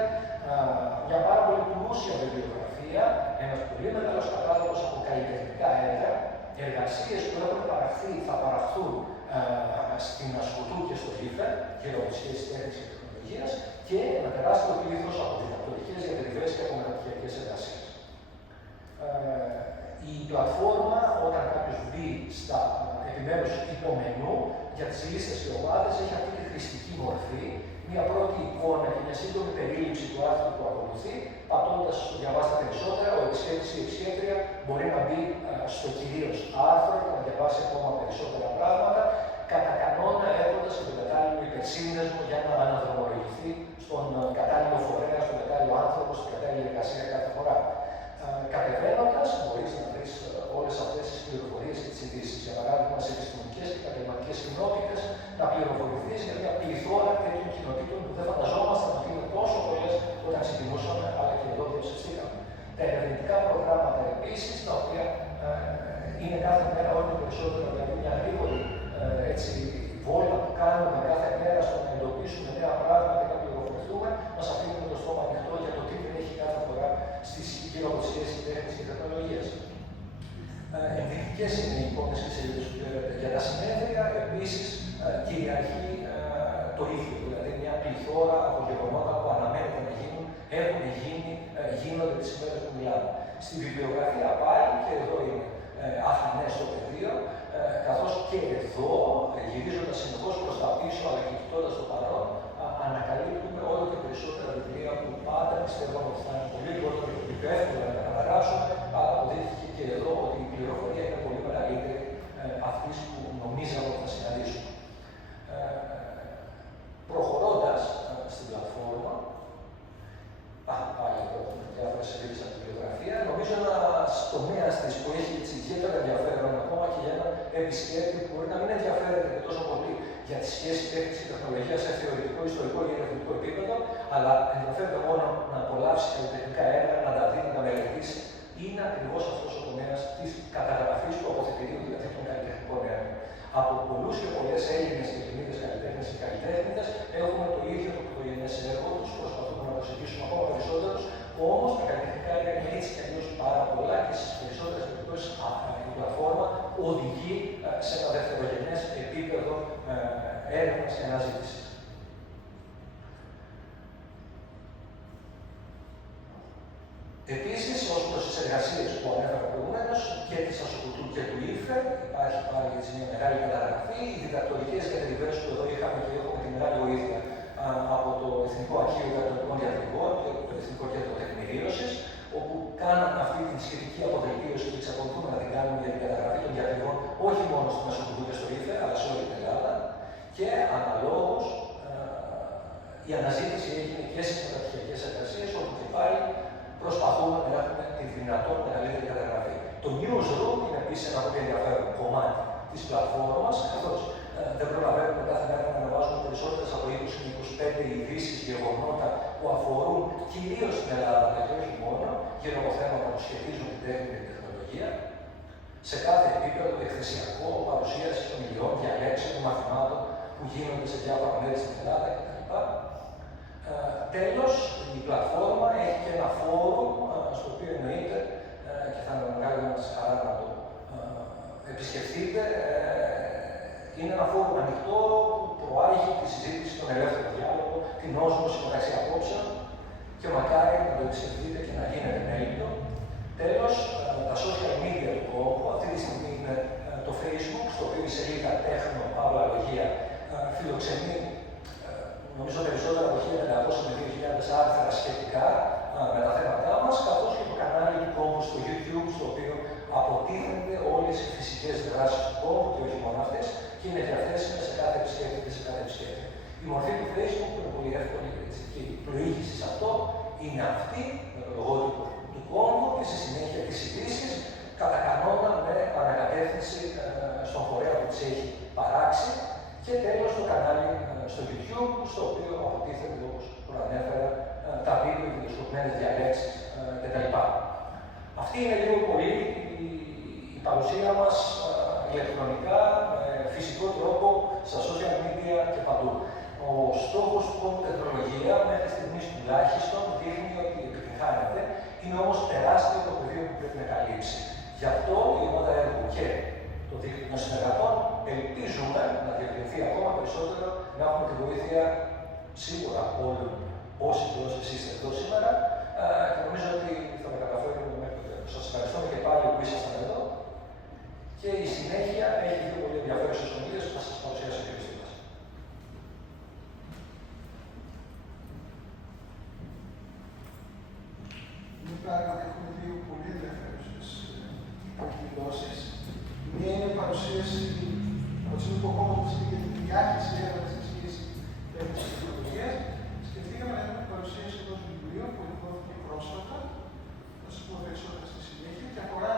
μια πάρα πολύ πλούσια βιβλιογραφία, ένας πολύ μεγάλος κατάλογος από καλλιτεχνικά έργα, εργασίες που έχουν παραχθεί, θα παραχθούν στην Ασκοτού και στο ΧΥΦΕ, γύρω από τις σχέσεις τέχνης και τεχνολογίας. τεχνολογίας και ένα τεράστιο πλήθος από διδακτορικές, διατηρητικές και απομεταπτυχιακές εργασίες. Η πλατφόρμα, όταν κάποιος μπει στα επιμέρους υπομενού για τις λίστες και ομάδες, έχει αυτή τη χρηστική μορφή, μια πρώτη εικόνα και μια σύντομη περίληψη του άρθρου που ακολουθεί. Πατώντας στο διαβάστα περισσότερα, ο επισκέπτης ή η επισκέπτρια μπορεί να μπει στο κυρίως άρθρο και να διαβάσει ακόμα περισσότερα πράγματα, κατά κανόνα έχοντας και τον κατάλληλο υπερσύνδεσμο για να αναδρομολογηθεί στον κατάλληλο φορέα, στον κατάλληλο άνθρωπο, στην κατάλληλη εργασία κάθε φορά. Κατεβαίνοντας, μπορείς να βρεις όλες αυτές τις πληροφορίες και τις ειδήσεις. Για παράδειγμα, σε επιστημονικές και επαγγελματικές κοινότητες, να πληροφορηθείς για μια πληθώρα τέτοιων κοινοτήτων που δεν φανταζόμασταν ότι είναι τόσο πολλές όταν ξεκινούσαμε, αλλά και εδώ διαψευστήκαμε. Τα ερευνητικά προγράμματα επίσης, τα οποία είναι κάθε μέρα όλο και περισσότερο, δηλαδή μια γρήγορη βόλτα που κάνουμε κάθε μέρα στο να εντοπίσουμε νέα πράγματα και να πληροφορηθούμε, μας αφήνουν το στόμα ανοιχτό για το τι τρέχει κάθε φορά γύρω από τη σχέση τέχνης και τεχνολογίας. Ενδεικτικές είναι οι εικόνες και σελίδες που βλέπετε. Για τα συνέδρια, επίσης, κυριαρχεί το ίδιο, δηλαδή μια πληθώρα από γεγονότα που αναμένεται να γίνουν, έχουν γίνει, γίνονται τις ημέρες που μιλάμε. Στη βιβλιογραφία πάλι, και εδώ είναι αφανές το πεδίο, καθώς και εδώ, γυρίζοντας συνεχώς προς τα πίσω, αλλά και κοιτώντας το παρόν, ανακαλύπτουμε όλο και περισσότερα βιβλία που πάντα πιστεύαμε ότι θα είναι πολύ λιγότερο και πιο εύκολα να τα καταγράψουμε, αλλά αποδείχθηκε και εδώ ότι η πληροφορία είναι πολύ μεγαλύτερη αυτή που νομίζαμε ότι θα συναντήσουμε. Προχωρώντας στην πλατφόρμα, πάλι εδώ έχουμε διάφορες σελίδες από τη βιβλιογραφία, νομίζω ένας τομέας της που έχει ιδιαίτερα ενδιαφέρον ακόμα και για έναν επισκέπτη που μπορεί να μην ενδιαφέρεται και τόσο πολύ για τη σχέση τέχνης και τεχνολογίας σε θεωρητικό, ιστορικό ή ερευνητικό επίπεδο, αλλά ενδιαφέρεται μόνο να απολαύσει καλλιτεχνικά έργα, να τα δει, να τα μελετήσει, είναι ακριβώς αυτός ο τομέας της καταγραφής του αποθετηρίου, δηλαδή των καλλιτεχνικών έργων. Από πολλούς και πολλές Έλληνες και Ελληνίδες καλλιτέχνες και καλλιτέχνηδες έχουμε το ίδιο το πρωτογενές έργο, τους προσπαθούμε να προσεγγίσουμε ακόμα περισσότερους, όμως τα καλλιτεχνικά έργα είναι έτσι κι αλλιώς πάρα πολλά και στις περισσότερες περιπτώσεις η πλατφόρμα οδηγεί σε ένα δευτερογενές επίπεδο έρευνας και αναζήτησης. Επίσης, ως προς τις εργασίες που ανέφερα προηγουμένως και της Ασοκουτού και του ΙΦΕ, υπάρχει πάλι έτσι μια μεγάλη καταγραφή. Οι διδακτορικές κατηγορίες που εδώ είχαμε και έχουμε τη μεγάλη βοήθεια από το Εθνικό Αρχείο Διδακτορικών Διατρικών και το Εθνικό Κέντρο Τεκμηρίωσης, όπου κάναμε αυτή τη σχετική αποδελτίωση και εξακολουθούμε να την κάνουμε για την καταγραφή των διατρικών όχι μόνο στην Ασοκουτού και στο ΙΦΕ, αλλά σε όλη την Ελλάδα. Και αναλόγως η αναζήτηση έγινε και στις μεταπτυχιακές εργασίες, όπου και πάλι προσπαθούμε να έχουμε τη δυνατόν μεγαλύτερη καταγραφή. Το newsroom είναι επίσης ένα πολύ ενδιαφέρον κομμάτι της πλατφόρμας, καθώς δεν προλαβαίνουμε κάθε μέρα να ανεβάζουμε περισσότερες από 20-25 ειδήσεις, γεγονότα που αφορούν κυρίως την Ελλάδα, αλλά και όχι μόνο, γύρω από θέματα που σχετίζουν την τέχνη και την τεχνολογία, σε κάθε επίπεδο εκθεσιακό, παρουσίαση των υλών, διαλέξεων, μαθημάτων που γίνονται σε διάφορα μέρη στην Ελλάδα κτλ. Τέλος, η πλατφόρμα έχει και ένα φόρουμ στο οποίο εννοείται και θα είναι μεγάλη μας χαρά να το επισκεφτείτε. Είναι ένα φόρουμ ανοιχτό που προάγει τη συζήτηση, τον ελεύθερο διάλογο, την όσμωση μεταξύ απόψεων και μακάρι να το επισκεφτείτε και να γίνετε μέλη του. Τέλος, τα social media του Κόμβου, αυτή τη στιγμή είναι το Facebook, στο οποίο η σελίδα ΤΕΧΝΟ-ΛΟΓΙΑ φιλοξενεί νομίζω περισσότερα από 1.500 με 2.000 άρθρα σχετικά με τα θέματά μας, καθώς και το κανάλι του Κόμβου στο YouTube, στο οποίο αποτίθενται όλες οι φυσικές δράσεις του Κόμβου και όχι μόνο αυτές, και είναι διαθέσιμες σε κάθε επισκέπτη και σε κάθε επισκέπτη. Η μορφή του Facebook είναι πολύ εύκολη και η πλοήγηση σε αυτό είναι αυτή, με το λογότυπο του Κόμβου και στη συνέχεια τις ειδήσεις, κατά κανόνα με ανακατεύθυνση στον φορέα που τις έχει παράξει. Και τέλος το κανάλι στο YouTube, στο οποίο αποτίθεται, όπως προανέφερα, τα βίντεο, οι βιντεοσκοπημένες διαλέξεις κτλ. Αυτή είναι λίγο πολύ η παρουσία μας ηλεκτρονικά, με φυσικό τρόπο, στα social media και παντού. Ο στόχος του Κόμβου Τεχνολογία μέχρι στιγμής τουλάχιστον δείχνει ότι επιτυγχάνεται, είναι όμως τεράστιο το πεδίο που πρέπει να καλύψει. Γι' αυτό η ομάδα έργου και το δίκτυο των συνεργατών ελπίζουμε να διευρυνθεί ακόμα περισσότερο, να έχουμε τη βοήθεια σίγουρα όλων όσοι είστε εδώ σήμερα και νομίζω ότι θα τα καταφέρουμε μέχρι το τέλος. Σας ευχαριστούμε και πάλι που ήσασταν εδώ και η συνέχεια έχει δύο πολύ ενδιαφέρουσες ομιλίες που θα σας παρουσιάσει ο κ. Στήλας. Είναι πράγματι έχουμε δύο πολύ ενδιαφέρουσες εκδηλώσεις. Μία είναι η παρουσίαση από τις υποκόμματες για τη διάχυση έρευνας σε σχέση με τις τεχνολογίες. Σκεφτήκαμε να έχουμε παρουσίαση ενός βιβλίου που εκδόθηκε πρόσφατα, θα σας πω περισσότερα στη συνέχεια, και αφορά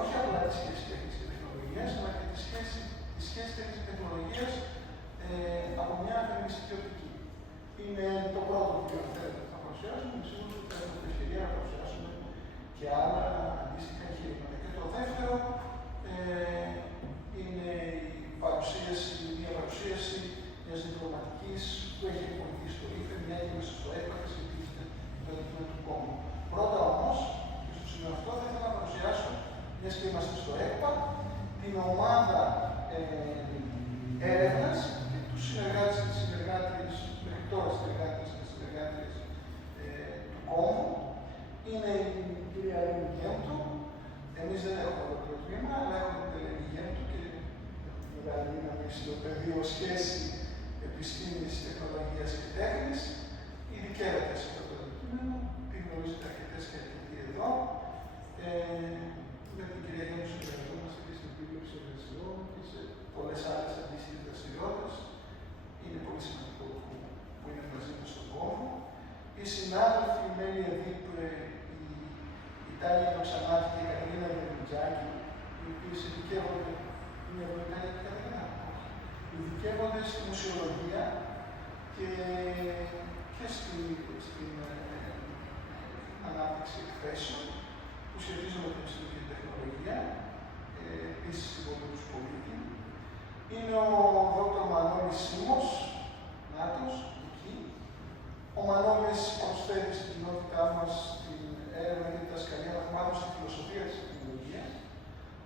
όχι απλά τη σχέση τέχνης και τεχνολογίας, αλλά και τη σχέση τέχνης και τεχνολογίας από μια φεμινιστική οπτική. Είναι το πρώτο βιβλίο που θέλετε να παρουσιάσουμε, είμαι σίγουρος ότι θα έχουμε την ευκαιρία να παρουσιάσουμε και άλλα αντίστοιχα εγχειρήματα. Και το δεύτερο είναι μια παρουσίαση μιας διπλωματικής που έχει εκπονηθεί στο ΙΦΕ, μια και μέσα στο ΕΚΠΑ και σχετίζεται με το αντικείμενο του Κόμβου. Πρώτα όμως, και στο σημείο αυτό, θα ήθελα να παρουσιάσω, μιας και είμαστε στο ΕΚΠΑ, την ομάδα έρευνας και τους συνεργάτες και τις συνεργάτριες, μέχρι τώρα συνεργάτες και συνεργάτριες του Κόμβου. Είναι η κυρία Ελένη Γέμπτου. Εμείς δεν έχουμε το πρώτο τμήμα, αλλά έχουμε την Ελένη Γέμπτου και τη μεγάλη δύναμη στο πεδίο σχέση επιστήμης, τεχνολογίας και τέχνης. Ειδικεύεται σε αυτό το αντικείμενο, τη γνωρίζετε αρκετές και αρκετοί εδώ. Με την κυρία Γέμπτου συνεργαζόμαστε και στην επίβλεψη εργασιών και σε πολλές άλλες αντίστοιχες δραστηριότητες. Είναι πολύ σημαντικό που είναι μαζί μας στον Κόμβο. Οι συνάδελφοι Μέλη Εδίπ, η Τάλια Νοξανάτη και η Κατερίνα Γερμιτζάκη, οι οποίες ειδικεύονται, είναι εδώ η Τάλια και η Κατερίνα, ειδικεύονται στη μουσιολογία και στην ανάπτυξη εκθέσεων που σχετίζονται με την επιστήμη και την τεχνολογία, επίσης συμβολούς πολίτη. Είναι ο Δ. Μανώλης Σίμος, Νάτος, εκεί. Ο Μανώλης προσφέρει στην κοινότητά μας την έρευνα και τη διδασκαλία μαθημάτων στη φιλοσοφία της τεχνολογίας,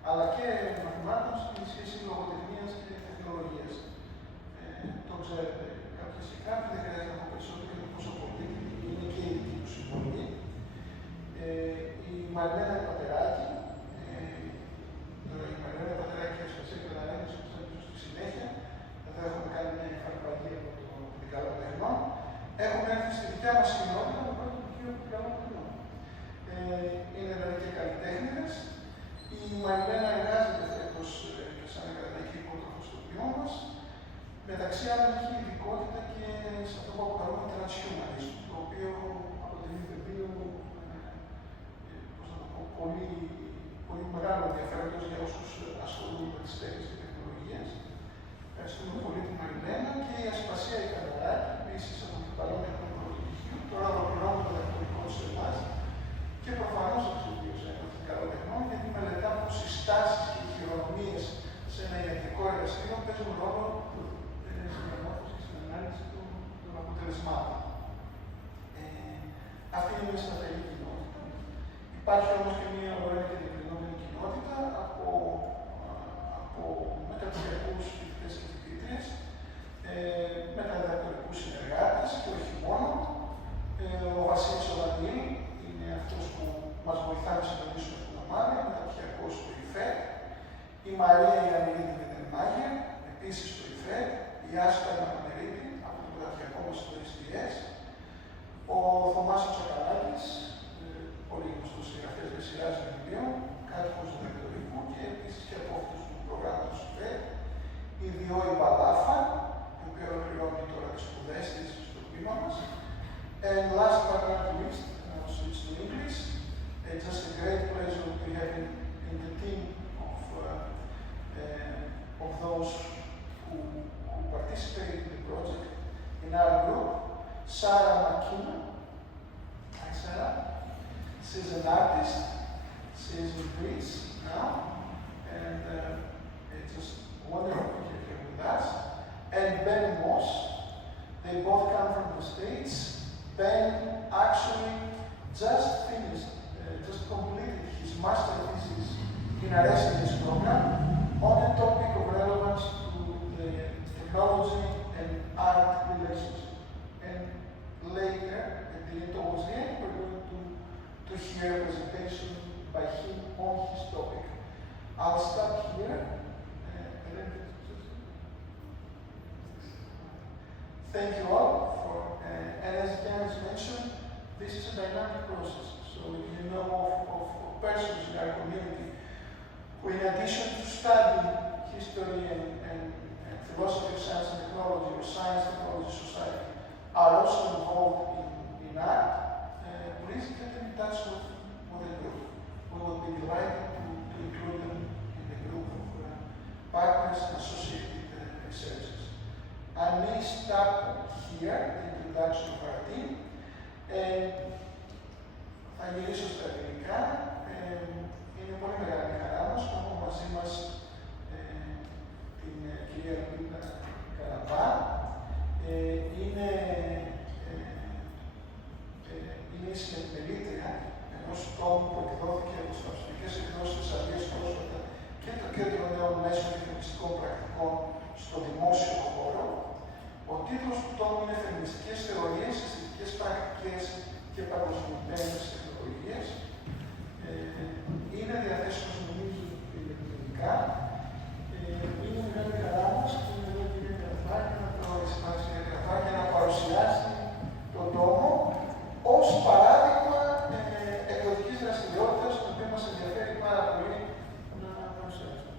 αλλά και μαθημάτων στη σχέση λογοτεχνίας και τεχνολογίας. Το ξέρετε κάποιες και κάποιοι, δεν χρειάζεται να πω περισσότερο για το πόσο πολύτιμη είναι και η δική του συμβολή. Η Μαριλένα Πατεράκη, η Μαριλένα Πατεράκη ασφαλιστεί και τα έλεγχε στη συνέχεια, εδώ έχουμε κάνει μια εφαρπαγή από το Δικαλό Τεχνών. Έχουν έρθει στη δικιά μας κοινότητα με πρώτο πτυχίο του Δικαλού Τεχνών. Είναι δηλαδή και καλλιτέχνηδες. Η Μαριλένα εργάζεται φέτος και σαν ακαδημαϊκή υπότροφο στο πλοίο μας. Μεταξύ άλλων έχει ειδικότητα και σε αυτό που αποκαλούμε transhumanism, το οποίο αποτελεί πεδίο πολύ, πολύ μεγάλο ενδιαφέροντος για όσους ασχολούνται με τις τέχνες και τεχνολογίες. Ευχαριστούμε πολύ την Μαριλένα και η Ασπασία η Καναράκη, επίσης από το Καλό Τεχνικό Πρωτοτυχείο. Τώρα ολοκληρώνουμε το διδακτορικό της εμάς και προφανώς αξιοποιούσε το Καλό Τεχνό, γιατί μελετά πως συστάσεις και χειρονομίες σε ένα ιατρικό εργαστήριο παίζουν ρόλο στην διαμόρφωση και στην ανάλυση των αποτελεσμάτων. Αυτή είναι μια σταθερή κοινότητα. Υπάρχει όμως και μια ωραία και διευρυνόμενη κοινότητα από μεταπτυχιακούς φοιτητές και φοιτήτριες, μεταδιδακτορικούς συνεργάτες και όχι μόνο. Ο Βασίλης Οδανίλ είναι αυτός που μας βοηθά να συντονίσουμε την ομάδα, μεταπτυχιακός στο ΙΦΕ. Η Μαρία Ιαννίδη Βεντερμάγερ, επίσης στο ΙΦΕ. Η Άσπα Μανερίδη από το μεταπτυχιακό μας στο STS. Ο Θωμάς Τσακαλάκης, πολύ γνωστός συγγραφέας για σειράς βιβλίων, κάτοικος του διδακτορικού και επίσης και απόφυτος του προγράμματος ΙΦΕ. Η Διόη Μπαλάφα, η οποία ολοκληρώνει τώρα τις σπουδές της στο τμήμα μας. And last but not least, I'll switch to English. It's just a great pleasure to have in the team of those who participate in the project in our group, Sarah McKenna. Hi, Sarah. She's an artist. She's in Greece now, and it's just wonderful to have her with us. And Ben Moss. They both come from the States. Ben actually just finished, just completed his master thesis in a residence program on a topic of relevance to the technology and art relationship. hear a presentation by him on his topic. I'll stop here. Thank you all for, and as Jan has mentioned, this is a dynamic process. So if you know of persons in our community who, in addition to studying history and philosophy of science and technology, or science, technology, society, are also involved in art, please get in touch with the group. We will be delighted to include them in the group of partners and associated researchers. I may stop here the introduction of our team. Θα γυρίσω στα ελληνικά. Είναι πολύ μεγάλη χαρά μας που έχουμε μαζί μας την κυρία Λίνα Καραβά. Είναι η συνεπιμελήτρια ενός τόμου που εκδόθηκε από τις Πανεπιστημιακές Εκδόσεις Θεσσαλίας πρόσφατα και το Κέντρο Νέων Μέσων και Φεμινιστικών Πρακτικών στο δημόσιο χώρο. Ο τίτλος του τόμου είναι «Φεμινιστικές θεωρίες, αισθητικές πρακτικές και παγκοσμιοποιημένες τεχνολογίες». Είναι διαθέσιμος νομίζω ηλεκτρονικά. Είναι μεγάλη χαρά μας που είναι εδώ η κυρία Καραβά για να παρουσιάσει τον τόμο ως παράδειγμα εκδοτικής δραστηριότητας, το οποίο μας ενδιαφέρει πάρα πολύ να παρουσιάσουμε.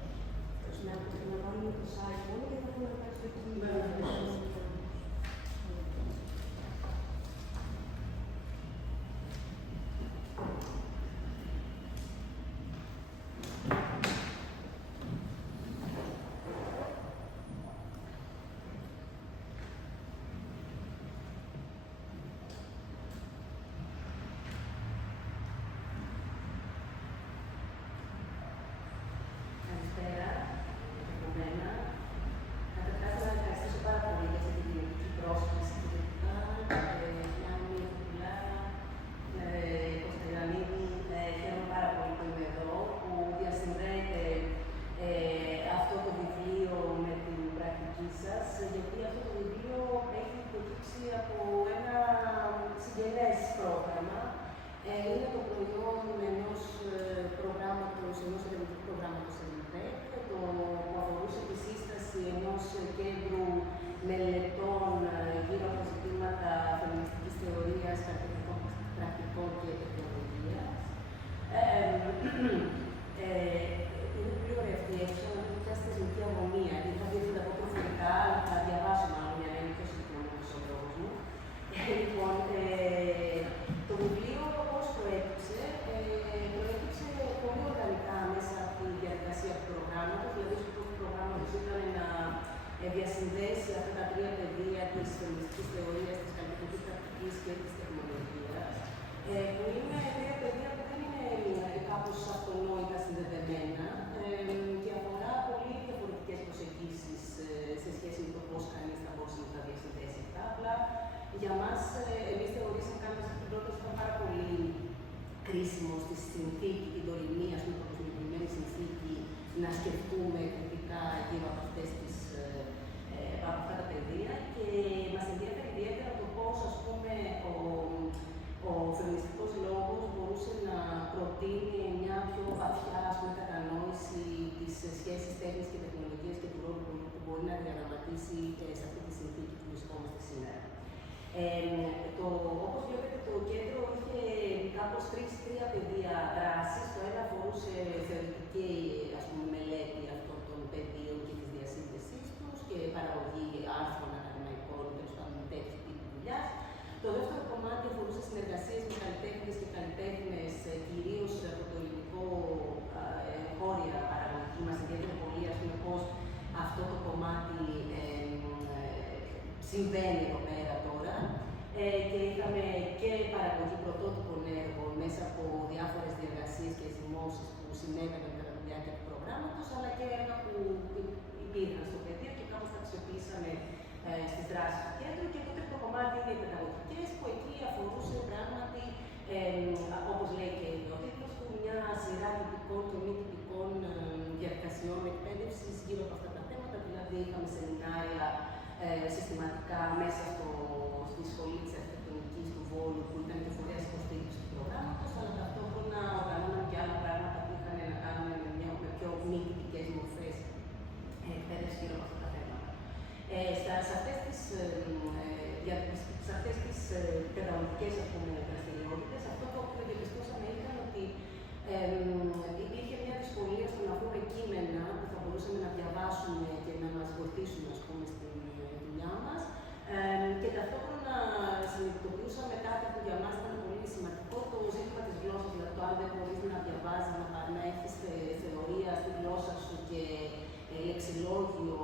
διασυνδέσει αυτά τα τρία πεδία της φεμινιστικής θεωρίας, της καλλιτεχνικής πρακτικής και της τεχνολογίας, που είναι τρία πεδία που δεν είναι κάπως αυτονόητα συνδεδεμένα και αφορά πολύ διαφορετικές προσεγγίσεις σε σχέση με το πώς κανείς θα μπορούσε να τα διασυνδέσει αυτά. Απλά για μας, εμείς θεωρήσαμε κάνοντας αυτή την πρόταση ήταν πάρα πολύ κρίσιμο στη συνθήκη, την τωρινή, ας πούμε, παγκοσμιοποιημένη συνθήκη, να σκεφτούμε κριτικά γύρω από αυτές τις από αυτά τα πεδία και μας ενδιαφέρει ιδιαίτερα το πώς, ας πούμε, ο φεμινιστικός λόγος μπορούσε να προτείνει μια πιο βαθιά, ας πούμε, κατανόηση της σχέσης τέχνης και τεχνολογίας και του ρόλου που μπορεί να διαδραματίσει σε αυτή τη συνθήκη που βρισκόμαστε σήμερα. Όπως βλέπετε, το κέντρο είχε κάπως τρία πεδία δράσης. Το ένα αφορούσε θεωρητική, ας πούμε, μελέτη αυτών των πεδίων και της διασύνδεσής τους και παραγωγή άρθρων ακαδημαϊκών, τέλος πάντων τέτοιου τύπου δουλειάς. Το δεύτερο κομμάτι αφορούσε συνεργασίες με καλλιτέχνες και καλλιτέχνες, κυρίως από το ελληνικό χώρια παραγωγή. Μας ενδιαφέρει πολύ, ας πούμε, πώς αυτό το κομμάτι συμβαίνει εδώ πέρα τώρα. Και είχαμε και παραγωγή πρωτότυπων έργων μέσα από διάφορες διεργασίες και ζυμώσεις που συνέβαιναν κατά τη διάρκεια του προγράμματος, αλλά και έργα που υπήρχαν στο πεδίο και κάπως τα αξιοποιήσαμε στις δράσεις του κέντρου. Και το τρίτο κομμάτι είναι οι παιδαγωγικές, που εκεί αφορούσε πράγματι, όπως λέει και ο τίτλος του, μια σειρά τυπικών και μη τυπικών διαδικασιών εκπαίδευσης γύρω από αυτά τα θέματα. Δηλαδή, είχαμε σεμινάρια συστηματικά μέσα στη σχολή της αρχιτεκτονικής του Βόλου, που ήταν και φορέας υποστήριξης του προγράμματος, αλλά ταυτόχρονα οργανώναμε και άλλα πράγματα που είχαν να κάνουν με πιο μη τυπικές μορφές εκπαίδευση γύρω από αυτά τα θέματα. Σε αυτές τις παιδαγωγικές δραστηριότητες, αυτό το οποίο διαπιστώσαμε ήταν ότι υπήρχε μια δυσκολία στο να βρούμε κείμενα που θα μπορούσαμε να διαβάσουμε και να μας βοηθήσουν, ας πούμε, στην δουλειά μας. Και ταυτόχρονα συνειδητοποιούσαμε κάτι που για μας ήταν πολύ σημαντικό, το ζήτημα της γλώσσας. Δηλαδή, το αν δεν μπορείς να διαβάζεις, να έχεις θεωρία στη γλώσσα σου και λεξιλόγιο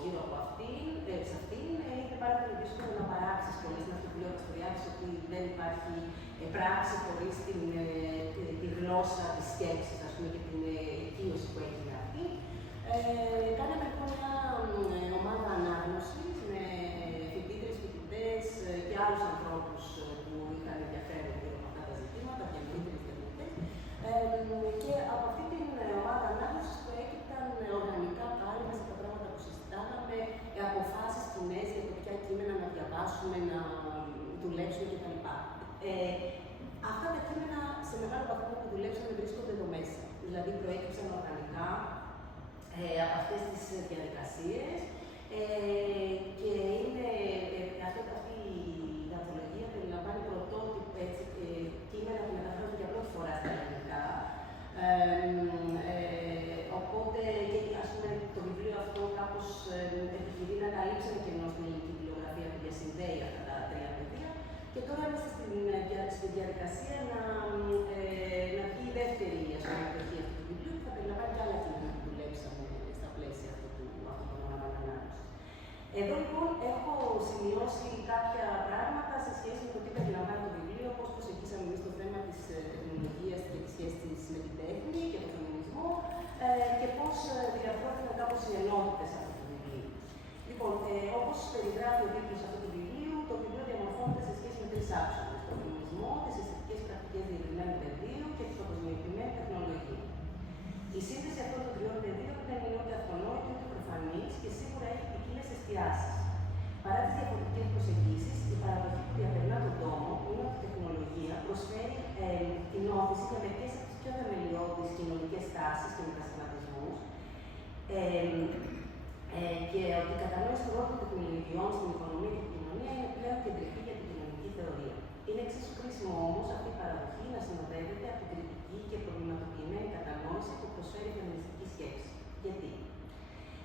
γύρω από αυτήν, είναι πάρα πολύ δύσκολο να παράξεις πολλές. Είναι αυτό που λέω ότι δεν υπάρχει πράξη χωρίς τη γλώσσα της σκέψης, ας πούμε, και την οικείωση που έχει αυτή. Κάναμε λοιπόν μια ομάδα ανάγνωσης με φοιτητές και άλλους ανθρώπους που είχαν ενδιαφέρον γύρω από αυτά τα ζητήματα, διαμήτρες, διαμήτρες. Και από αυτή την ομάδα ανάγνωσης προέκυπταν οργανικά πάλι μέσα από τα πράγματα που συζητάγαμε, αποφάσεις κοινές για το ποια κείμενα να διαβάσουμε, να δουλέψουμε κτλ. Αυτά τα κείμενα σε μεγάλο βαθμό που δουλέψαμε βρίσκονται εδώ μέσα. Δηλαδή προέκυψαν οργανικά από αυτές τις διαδικασίες και είναι αυτή η ανθολογία περιλαμβάνει πρωτότυπα κείμενα που μεταφράζονται για πρώτη φορά στα ελληνικά. Οπότε, ας πούμε, το βιβλίο αυτό κάπως επιχειρεί να καλύψει ένα κενό στην ελληνική βιβλιογραφία που διασυνδέει αυτά τα τρία πεδία. Και τώρα είμαστε στη διαδικασία να βγει η δεύτερη εκδοχή αυτού του βιβλίου, που θα περιλαμβάνει και άλλα κείμενα που δουλέψαμε στα πλαίσια αυτών των ομάδων ανάγνωσης. Εδώ λοιπόν έχω σημειώσει κάποια πράγματα σε σχέση με το τι περιλαμβάνει το βιβλίο, πώς προσεγγίσαμε εμείς το θέμα της τεχνολογίας και τη σχέση της με την τέχνη και τον φεμινισμό και πώς διαρθρώθηκαν κάπως οι ενότητες αυτού του βιβλίου. Λοιπόν, όπως περιγράφει ο τίτλος αυτού του βιβλίου, το βιβλίο διαμορφώνεται σε σχέση με τρεις άξονες: τον φεμινισμό, τις αισθητικές πρακτικές διευρυμένου πεδίου και τη παγκοσμιοποιημένη τεχνολογία. Η σύνδεση αυτών των τριών πεδίων δεν είναι ούτε αυτονόητη ούτε προφανής και σίγουρα έχει ποικίλες εστιάσεις. Παρά τις διαφορετικές προσεγγίσεις, η παραδοχή που διαπερνά τον τόμο είναι ότι η τεχνολογία προσφέρει την όθηση για μερικές από τις πιο θεμελιώδεις κοινωνικές τάσεις και μετασχηματισμούς και ότι η κατανόηση του ρόλου των τεχνολογιών στην οικονομία και την κοινωνία είναι πλέον κεντρική για την κοινωνική θεωρία. Είναι εξίσου κρίσιμο όμως αυτή η παραδοχή να συνοδεύεται από την κριτική και προβληματοποιημένη κατανόηση που προσφέρει η φεμινιστική σκέψη.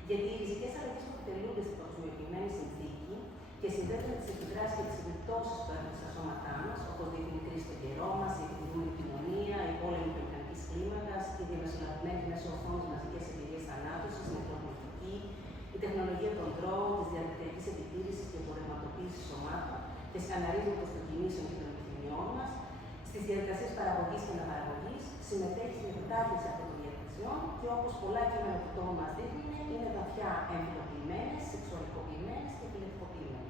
Γιατί οι ριζικές αλλαγές που επιτελούνται στην παγκοσμιοποιημένη συνθήκη και συνδέονται με τις επιδράσεις και τις επιπτώσεις που έχουν στα σώματά μας, όπως δείχνει η κρίση στον καιρό μας, η επιδρούμενη κοινωνία, η πόλεμη βιομηχανικής κλίμακας, οι διαμεσολαβημένες μέσω οθόνης μαζικές εμπειρίες θανάτωσης, η νεκροπολιτική, η τεχνολογία των δρόμων, της διαδικτυακής επιτήρησης και εμπορευματοποίησης σωμάτων και σκαναρίσματος των κινήσεων και των επιθυμιών μας, στις διαδικασίες παραγωγής και αναπαραγωγής, συμμετέχει στην επιτάχυνση αυτών των διαδικασιών και όπως πολλά κείμενα του τόμου μας δείχνουν, είναι βαθιά εμφυλοποιημένες, σεξουαλικοποιημένες και επιλεκτικοποιημένες.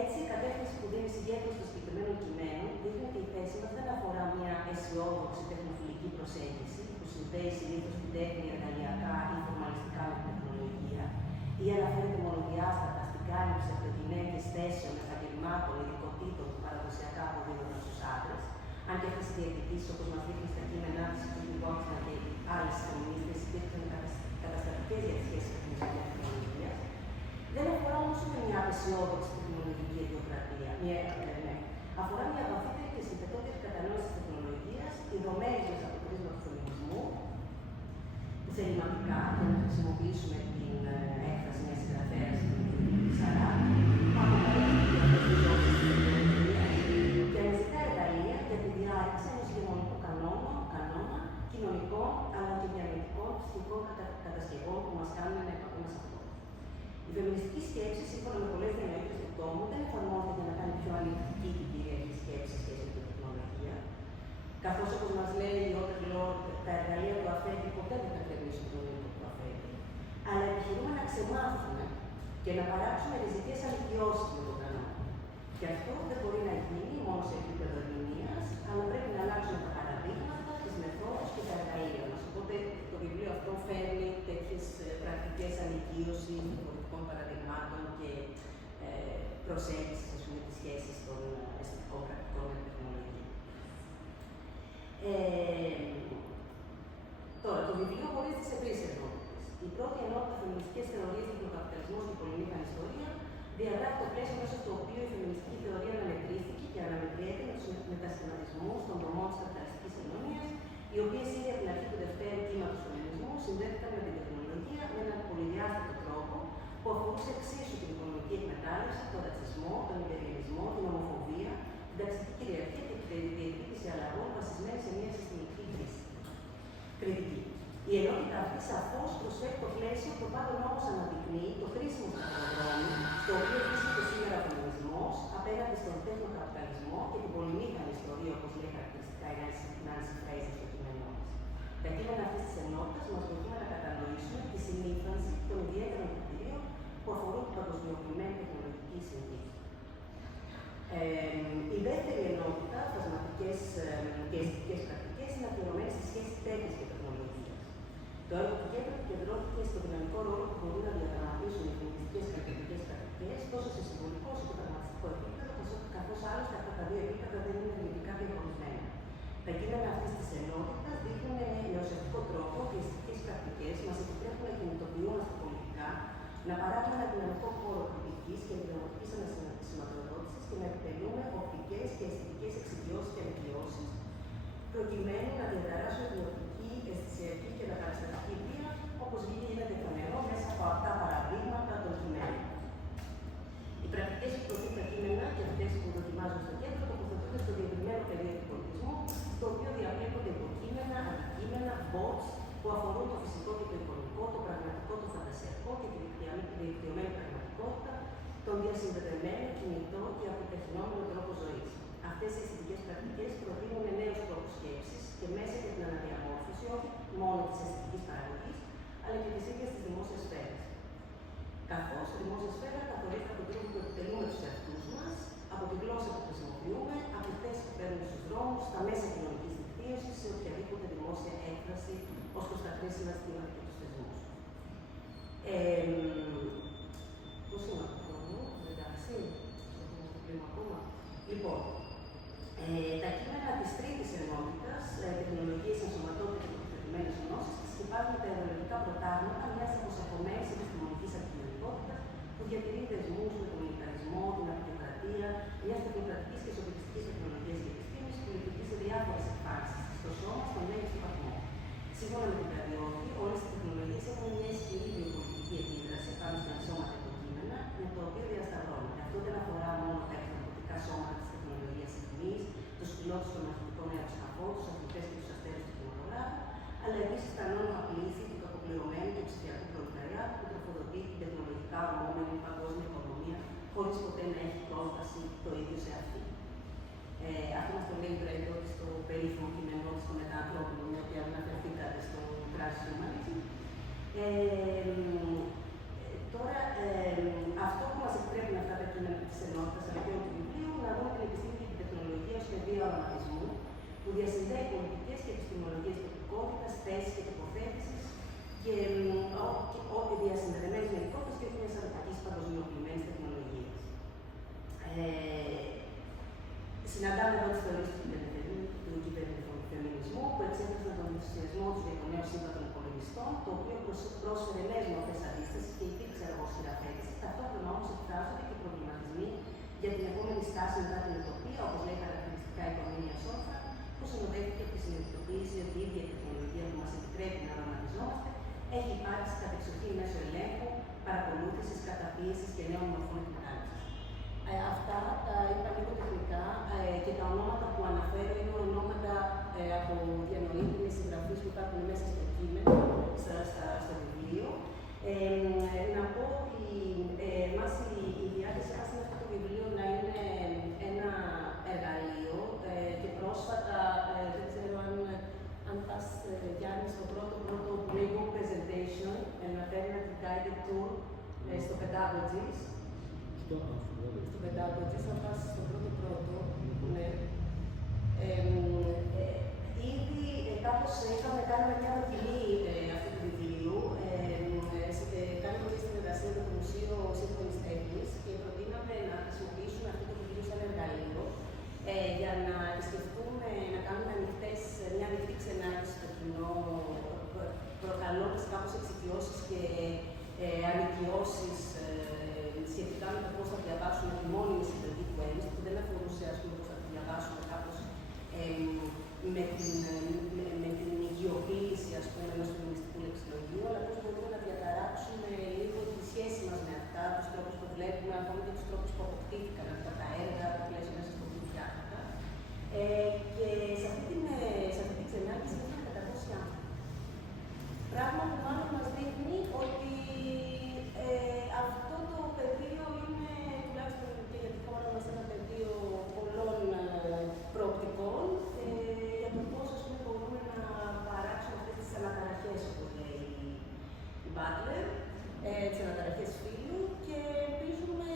Έτσι, η κατεύθυνση που δίνει συγκέντρωση στο συγκεκριμένο κειμένο δείχνει ότι η θέση μας δεν αφορά μια αισιόδοξη τεχνοφιλική προσέγγιση που συνδέει συνήθως την τέχνη εργαλειακά ή φορμαλιστικά με την τεχνολογία ή αναφέρεται μονοδιάστατα στην κάλυψη από γυναίκες θέσεων, επαγγελμάτων, ειδικοτήτων που παραδοσιακά αποδίδονταν στους άντρες, αν και αυτές οι διεκδικήσεις, όπως μας δείχνει στα κείμενά της η Κόμβου και άλλες φεμινίστες, υπήρχαν καταστατικές για τις σχέσεις τεχνικής και τεχνολογίας. Δεν αφορά όμως ούτε μια απεσιόδοξη τεχνολογική ιδιοκρατία. Αφορά μια βαθύτερη και συμπετώτερη κατανόηση της τεχνολογίας, ιδρωμένη μέσα από το πρίσμα του φεμινισμού, που θεληματικά, για να χρησιμοποιήσουμε την έκφραση μιας συγγραφέας του Σαρά, και αναζητά εργαλεία για τη διάρκεια ενός ηγεμονικού κανόνα, κοινωνικών αλλά και διανοητικών ψυχικών κατασκευών που μας κάνουν να επαγγέλνουμε αυτό. Η φεμινιστική σκέψη, σύμφωνα με πολλές διανοήτες του τόμου, δεν εφαρμόζεται για να κάνει πιο ανοιχτική την κυρίαρχη σκέψη σε σχέση με την τεχνολογία. Καθώς, όπως μας λέει η Ότερ Λόρ, τα εργαλεία του αφέντη ποτέ δεν θα κρεμίσουν τον ίδιο του αφέντη. Αλλά επιχειρούμε να ξεμάθουμε και να παράξουμε ριζικές ανοικιώσεις με τον κανόνα. Και αυτό δεν μπορεί να γίνει μόνο σε επίπεδο ερμηνείας, αλλά πρέπει να αλλάξουμε τα παραδείγματα, τις μεθόδους και τα εργαλεία μας. Οπότε το βιβλίο αυτό φέρνει τέτοιες πρακτικές ανοικίωσης διαφορετικών παραδειγμάτων και προσέγγισης, ας πούμε, της σχέσης των αισθητικών πρακτικών με την τεχνολογία. βιβλίο χωρίζεται σε τρεις ενότητες. Η πρώτη ενότητα, φεμινιστικές θεωρίες, τεχνοκαπιταλισμός και πολυμήχανη ιστορία, διαγράφει το πλαίσιο μέσα στο οποίο η φεμινιστική θεωρία αναμετρήθηκε και αναμετριέται με τους μετασχηματισμούς των δομών της καπιταλιστικής κοινωνίας, οι οποίες ήδη από την αρχή του δευτέρου κύματος του φεμινισμού συνδέθηκαν με την τεχνολογία με έναν πολυδιάστατο τρόπο που αφορούσε εξίσου την οικονομική εκμετάλλευση, τον ρατσισμό, τον υπεριαλισμό, την ομοφοβία, την ταξική κυριαρχία και τη διεκδίκηση αλλαγών βασισμένη σε μια συστημική κριτική. Η ενότητα αυτή σαφώς προσφέρει το πλαίσιο που πάντων όμως αναδεικνύει το χρήσιμο σταυροδρόμι στο οποίο βρίσκεται σήμερα ο φεμινισμός απέναντι στον τέχνο-καπιταλισμό και την πολυμήχανη ιστορία, όπως λέει χαρακτηριστικά η Νάνση Φρέιζερ στο κείμενό της. Τα κείμενα αυτής της ενότητας μας βοηθούν να κατανοήσουμε τη συνήθανση των ιδιαίτερων κριτηρίων που αφορούν την παγκοσμιοποιημένη τεχνολογική συνθήκη. Η δεύτερη ενότητα, φασματικές και αισθητικές πρακτικές, είναι αφιερωμένη στη σχέση τέχνης και τεχνολογίας. Το έργο του κέντρου επικεντρώθηκε στο δυναμικό ρόλο που μπορούν να διαδραματίσουν οι φεμινιστικές και τεχνητικές πρακτικές τόσο σε συμβολικό όσο και πραγματικό επίπεδο, καθώς άλλωστε αυτά τα δύο επίπεδα δεν είναι ερμηνευτικά διαχωρισμένα. Τα κείμενα αυτής της ενότητας δείχνουν με ουσιαστικό τρόπο ότι οι αισθητικές πρακτικές μας επιτρέπουν να κινητοποιούμαστε πολιτικά, να παράγουμε ένα δυναμικό χώρο κριτικής και δημοκρατικής ανασηματοδότησης και να επιτελούμε οπτικές και αισθητικές εξοικειώσεις και ανεκκιώσεις, προκειμένου να διαταράσσουν την οπτική, αισθησιακή και μεταπαραστατική βία, όπως γίνεται φανερό μέσα από αυτά παραδείγματα των κειμένων. Οι πρακτικές που προτείνουν τα κείμενα και αυτές που δοκιμάζουν στο κέντρο τοποθετούνται στο διευρυμένο πεδίο του πολιτισμού, στο οποίο διαπλέκονται υποκείμενα, αντικείμενα, bots που αφορούν το φυσικό και το εικονικό, το πραγματικό, το φαντασιακό και τη δικτυωμένη πραγματικότητα, τον διασυνδεδεμένο, κινητό και αποτεχνόμενο τρόπο ζωής. Αυτές οι αισθητικές πρακτικές προτείνουν νέους τρόπους σκέψης και μέσα για την αναδιαμόρφωση όχι μόνο της αισθητικής παραγωγής, αλλά και της ίδιας της δημόσιας σφαίρας. Καθώς η δημόσια σφαίρα καθορίζει από τον τρόπο που επιτελούμε τους εαυτούς μας, από τη γλώσσα που χρησιμοποιούμε, από τις θέσεις που παίρνουμε στους δρόμους, στα μέσα κοινωνικής δικτύωσης, σε οποιαδήποτε δημόσια έκφραση ως προς τα χρήσιμα ζητήματα και τους θεσμούς. Πώς είναι αυτό το χρόνο, εντάξει, το κλίμα ακόμα. Λοιπόν, τα κείμενα της τρίτης ενότητας, τεχνολογίες, ενσωματώνεται και προκειμένες γνώσεις, σκεπάζουν τα ιδεολογικά προτάγματα μιας αποσαφωμένης επιστημονικής ακτιωτικότητας που διατηρεί δεσμούς με τον μιλιταρισμό, την αυτοκρατία, μιας τεχνοκρατικής και σοβιετιστικής τεχνολογίας και επιστήμης που λειτουργεί σε διάφορες εκφάνσεις, στο σώμα, στον μέγιστο βαθμό. Σύμφωνα με την Καρδιώτη, όλες οι τεχνολογίες έχουν μια ισχυρή βιοπολιτική επίδραση πάνω στα σώματα υποκείμενα, με το οποίο διασταυρώνεται. Αυτό δεν αφορά μόνο τα εκπαιδευτικά σώματα της τεχνολογίας εχμής, τους πιλότους των μαχητικών αεροσκαφών, τους αθλητές και τους αστέρους του κινηματογράφου, αλλά επίσης τα ανώνυμα πλήθη του κακοπληρωμένου και ψηφιακού προλεταριάτου που τροφοδοτεί την τεχνολογικά ορμόμενη παγκόσμια οικονομία, χωρίς ποτέ να έχει πρόσβαση το ίδιο σε αυτή. Αυτό μας το λέει η στο περίφημο κείμενό της των μετανθρώπων, με οποία αναφερθήκατε στο πράσινο humanism. Τώρα, αυτό που μας επιτρέπουν αυτά τα κείμενα της ενότητας αλλά και του βιβλίου, να δούμε την επιστήμη και την τεχνολογία ως πεδίο οραματισμού, που διασυνδέει πολιτικές και επιστημονικές τοπικότητας, θέσεις και τοποθέτησης και διασυνδεδεμένες μερικότητες και όχι μιας αρνητικής παγκοσμιοποιημένης τεχνολογίας. Συναντάμε εδώ τις θεωρίες του κυβερνοφεμινισμού που εξέφρασαν τον ενθουσιασμό τους για το νέο σύμπαν των υπολογιστών, το οποίο πρόσφερε νέες μορφές αντίστασης και υπήρξε εργοσχηραφέτηση, ταυτόχρονα όμως εκφράζονται και προβληματισμοί για την επόμενη στάση μετά την utopία, όπως λέει χαρακτηριστικά η Κοινωνία που συνοδεύτηκε από τη συνειδητοποίηση ότι η ίδια η τεχνολογία που μας επιτρέπει να οραματιζόμαστε έχει υπάρξει κατεξοχήν μέσω ελέγχου, παρακολούθησης, καταπίεσης και νέων μορφών εκμετάλλευσης. Αυτά τα είπα λίγο τεχνικά και τα ονόματα που αναφέρω είναι ονόματα από διανοήτρες συγγραφείς που υπάρχουν μέσα στο κείμενο, στο βιβλίο. Να πω ότι η διάθεσή μας είναι αυτό το βιβλίο να είναι ένα εργαλείο και πρόσφατα, δεν ξέρω αν πας Γιάννη στο πρώτο pre-book presentation, ένα alternative guided tour στο Pedagogies. Στο Pedagogies, αν πας στο πρώτο, ναι. Ήδη κάπως κάναμε μια δοκιμή αυτού του βιβλίου. Κάναμε μια συνεργασία με το Μουσείο Σύγχρονης Τέχνης και προτείναμε να χρησιμοποιήσουμε αυτό το βιβλίο σαν εργαλείο για να επισκεφτούμε, να κάνουμε μια ανοιχτή ξενάγηση στο κοινό κάπως εξοικειώσεις και ανοικιώσεις σχετικά με το πώς θα διαβάσουμε τη μόνιμη συνταγή του έννοιας, που δεν αφορούσε, ας πούμε, πώς θα τη διαβάσουμε κάπως με την οικειοποίηση, ας πούμε, ενός φεμινιστικού λεξιλογίου, αλλά πώς μπορούμε να διαταράξουμε λίγο τη σχέση μας με αυτά, τους τρόπους που βλέπουμε, ακόμα και τους τρόπους που αποκτήθηκαν αυτά τα έργα, τα πλαίσια μέσα στο οποίο φτιάχτηκα. Και σε αυτή την ξενάγηση έχουμε 400 άνθρωποι. Πράγμα που μάλλον μας δείχνει ότι αυτό το πεδίο είναι, τουλάχιστον και για τη χώρα μας, ένα πεδίο πολλών προοπτικών για το πώς, ας πούμε, μπορούμε να παράξουμε αυτές τις αναταραχές, όπως λέει η Μπάτλερ, τις αναταραχές φύλου, και ελπίζουμε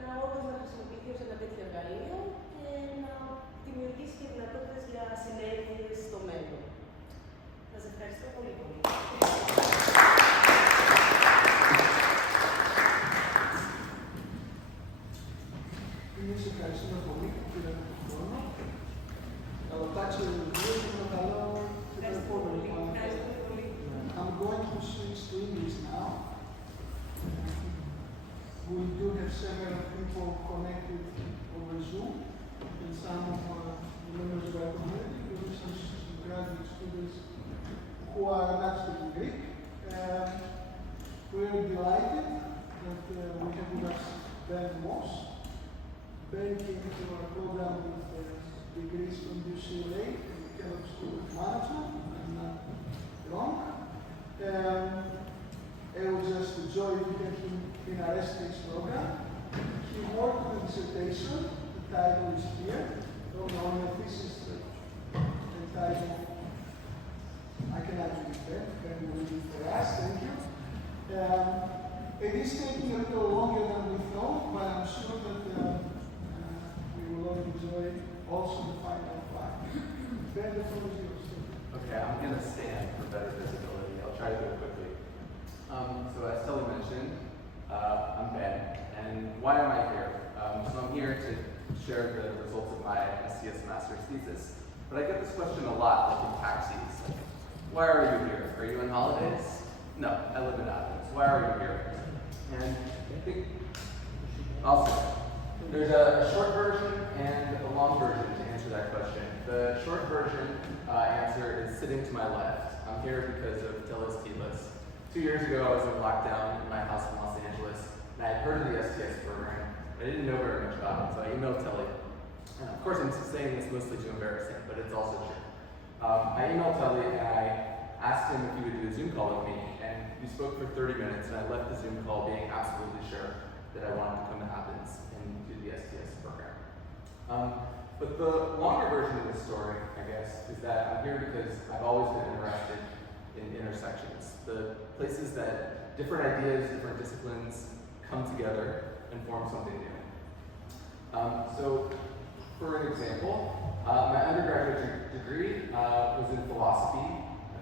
να όντως να χρησιμοποιηθεί ως ένα τέτοιο εργαλείο και να δημιουργήσει και δυνατότητες για συνέργειες στο μέλλον. Σας ευχαριστώ πολύ πολύ. Εμείς ευχαριστούμε πολύ που πήρατε τον χρόνο. Καλοτάξτε το βιβλίο και με καλό και το επόμενο. I'm going to switch to English now. We do have several people connected over Zoom, and some of the members of our community, including some graduate students who are not speaking Greek. We are delighted that we have with us Ben Moss. Ben came to our program with degrees from UCLA and the Kellogg School of Management, and not wrong. It was just a joy to get him in our STS program. He worked on a dissertation, the title is here, on a thesis entitled, I cannot read that, Ben will read it for us, thank you. It is taking a little longer than we thought, but I'm sure that we will all enjoy also the final part. Ben, the floor is yours. Okay, I'm going to stand for better visibility. I'll try to do it quickly. So as Tully mentioned, I'm Ben, and why am I here? So I'm here to share the results of my STS master's thesis. But I get this question a lot, like in taxis. Like, why are you here? Are you on holidays? No, I live in Athens. Why are you here? And I think also there's a short version and a long version to answer that question. The short version answer is sitting to my left. I'm here because of Teles Teles. 2 years ago, I was in lockdown in my house in Los Angeles, and I had heard of the STS program, but I didn't know very much about it, so I emailed Telly. And of course, I'm saying this mostly to embarrass him, but it's also true. I emailed Telly, and I asked him if he would do a Zoom call with me, and we spoke for 30 minutes, and I left the Zoom call being absolutely sure that I wanted to come to Athens and do the STS program. But the longer version of the story, I guess, is that I'm here because I've always been interested in intersections, the places that different ideas, different disciplines come together and form something new. So, for an example, my undergraduate degree was in philosophy.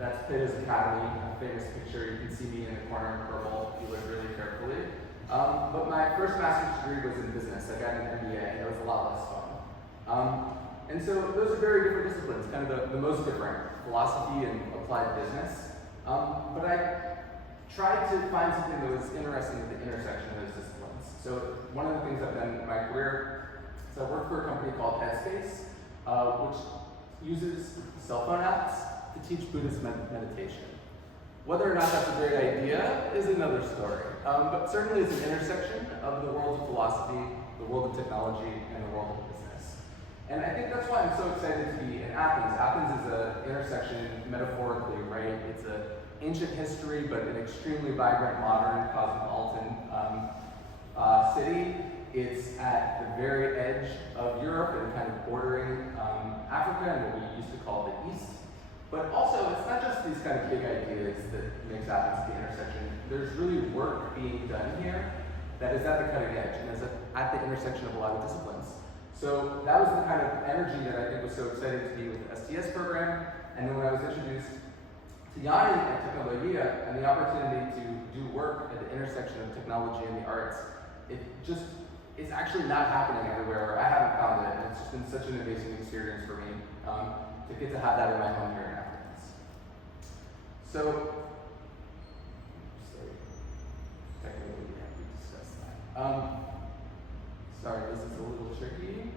That's Plato's Academy, a famous picture. You can see me in the corner in purple if you look really carefully. But my first master's degree was in business. I got an MBA, and it was a lot less fun. And so those are very different disciplines, kind of the most different, philosophy and applied business. But I tried to find something that was interesting at the intersection of those disciplines. So one of the things I've done in my career is I work for a company called Headspace, which uses cell phone apps to teach Buddhist meditation. Whether or not that's a great idea is another story, but certainly it's an intersection of the world of philosophy, the world of technology, and the world of business. And I think that's why I'm so excited to be in Athens. Athens is an intersection metaphorically, right? It's an ancient history, but an extremely vibrant, modern, cosmopolitan city. It's at the very edge of Europe and kind of bordering Africa and what we used to call the East. But also, it's not just these kind of big ideas that makes Athens the intersection. There's really work being done here that is at the cutting edge and is at the intersection of a lot of disciplines. So that was the kind of energy that I think was so exciting to be with the STS program. And then when I was introduced to Yanni at ΤΕΧΝΟ-ΛΟΓΙΑ and the opportunity to do work at the intersection of technology and the arts, it's actually not happening everywhere. I haven't found it, and it's just been such an amazing experience for me to get to have that in my home here in Athens. So, sorry, technically we have to discuss that. Sorry, this is a little tricky.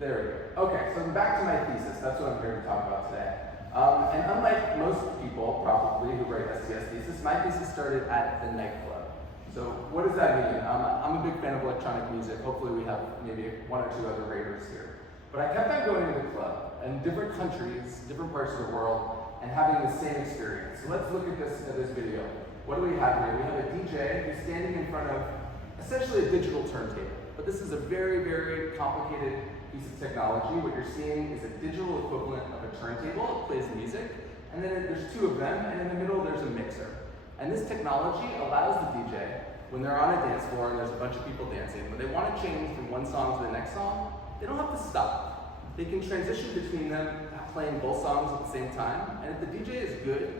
There we go. Okay, so back to my thesis. That's what I'm here to talk about today. And unlike most people, probably, who write STS thesis, my thesis started at the nightclub. So what does that mean? I'm a big fan of electronic music. Hopefully we have maybe one or two other raters here. But I kept on going to the club in different countries, different parts of the world, and having the same experience. So let's look at this video. What do we have here? We have a DJ who's standing in front of essentially a digital turntable. But this is a very, very complicated piece of technology. What you're seeing is a digital equivalent of a turntable. It plays music, and then there's two of them, and in the middle there's a mixer. And this technology allows the DJ, when they're on a dance floor and there's a bunch of people dancing, when they want to change from one song to the next song, they don't have to stop. They can transition between them, playing both songs at the same time, and if the DJ is good,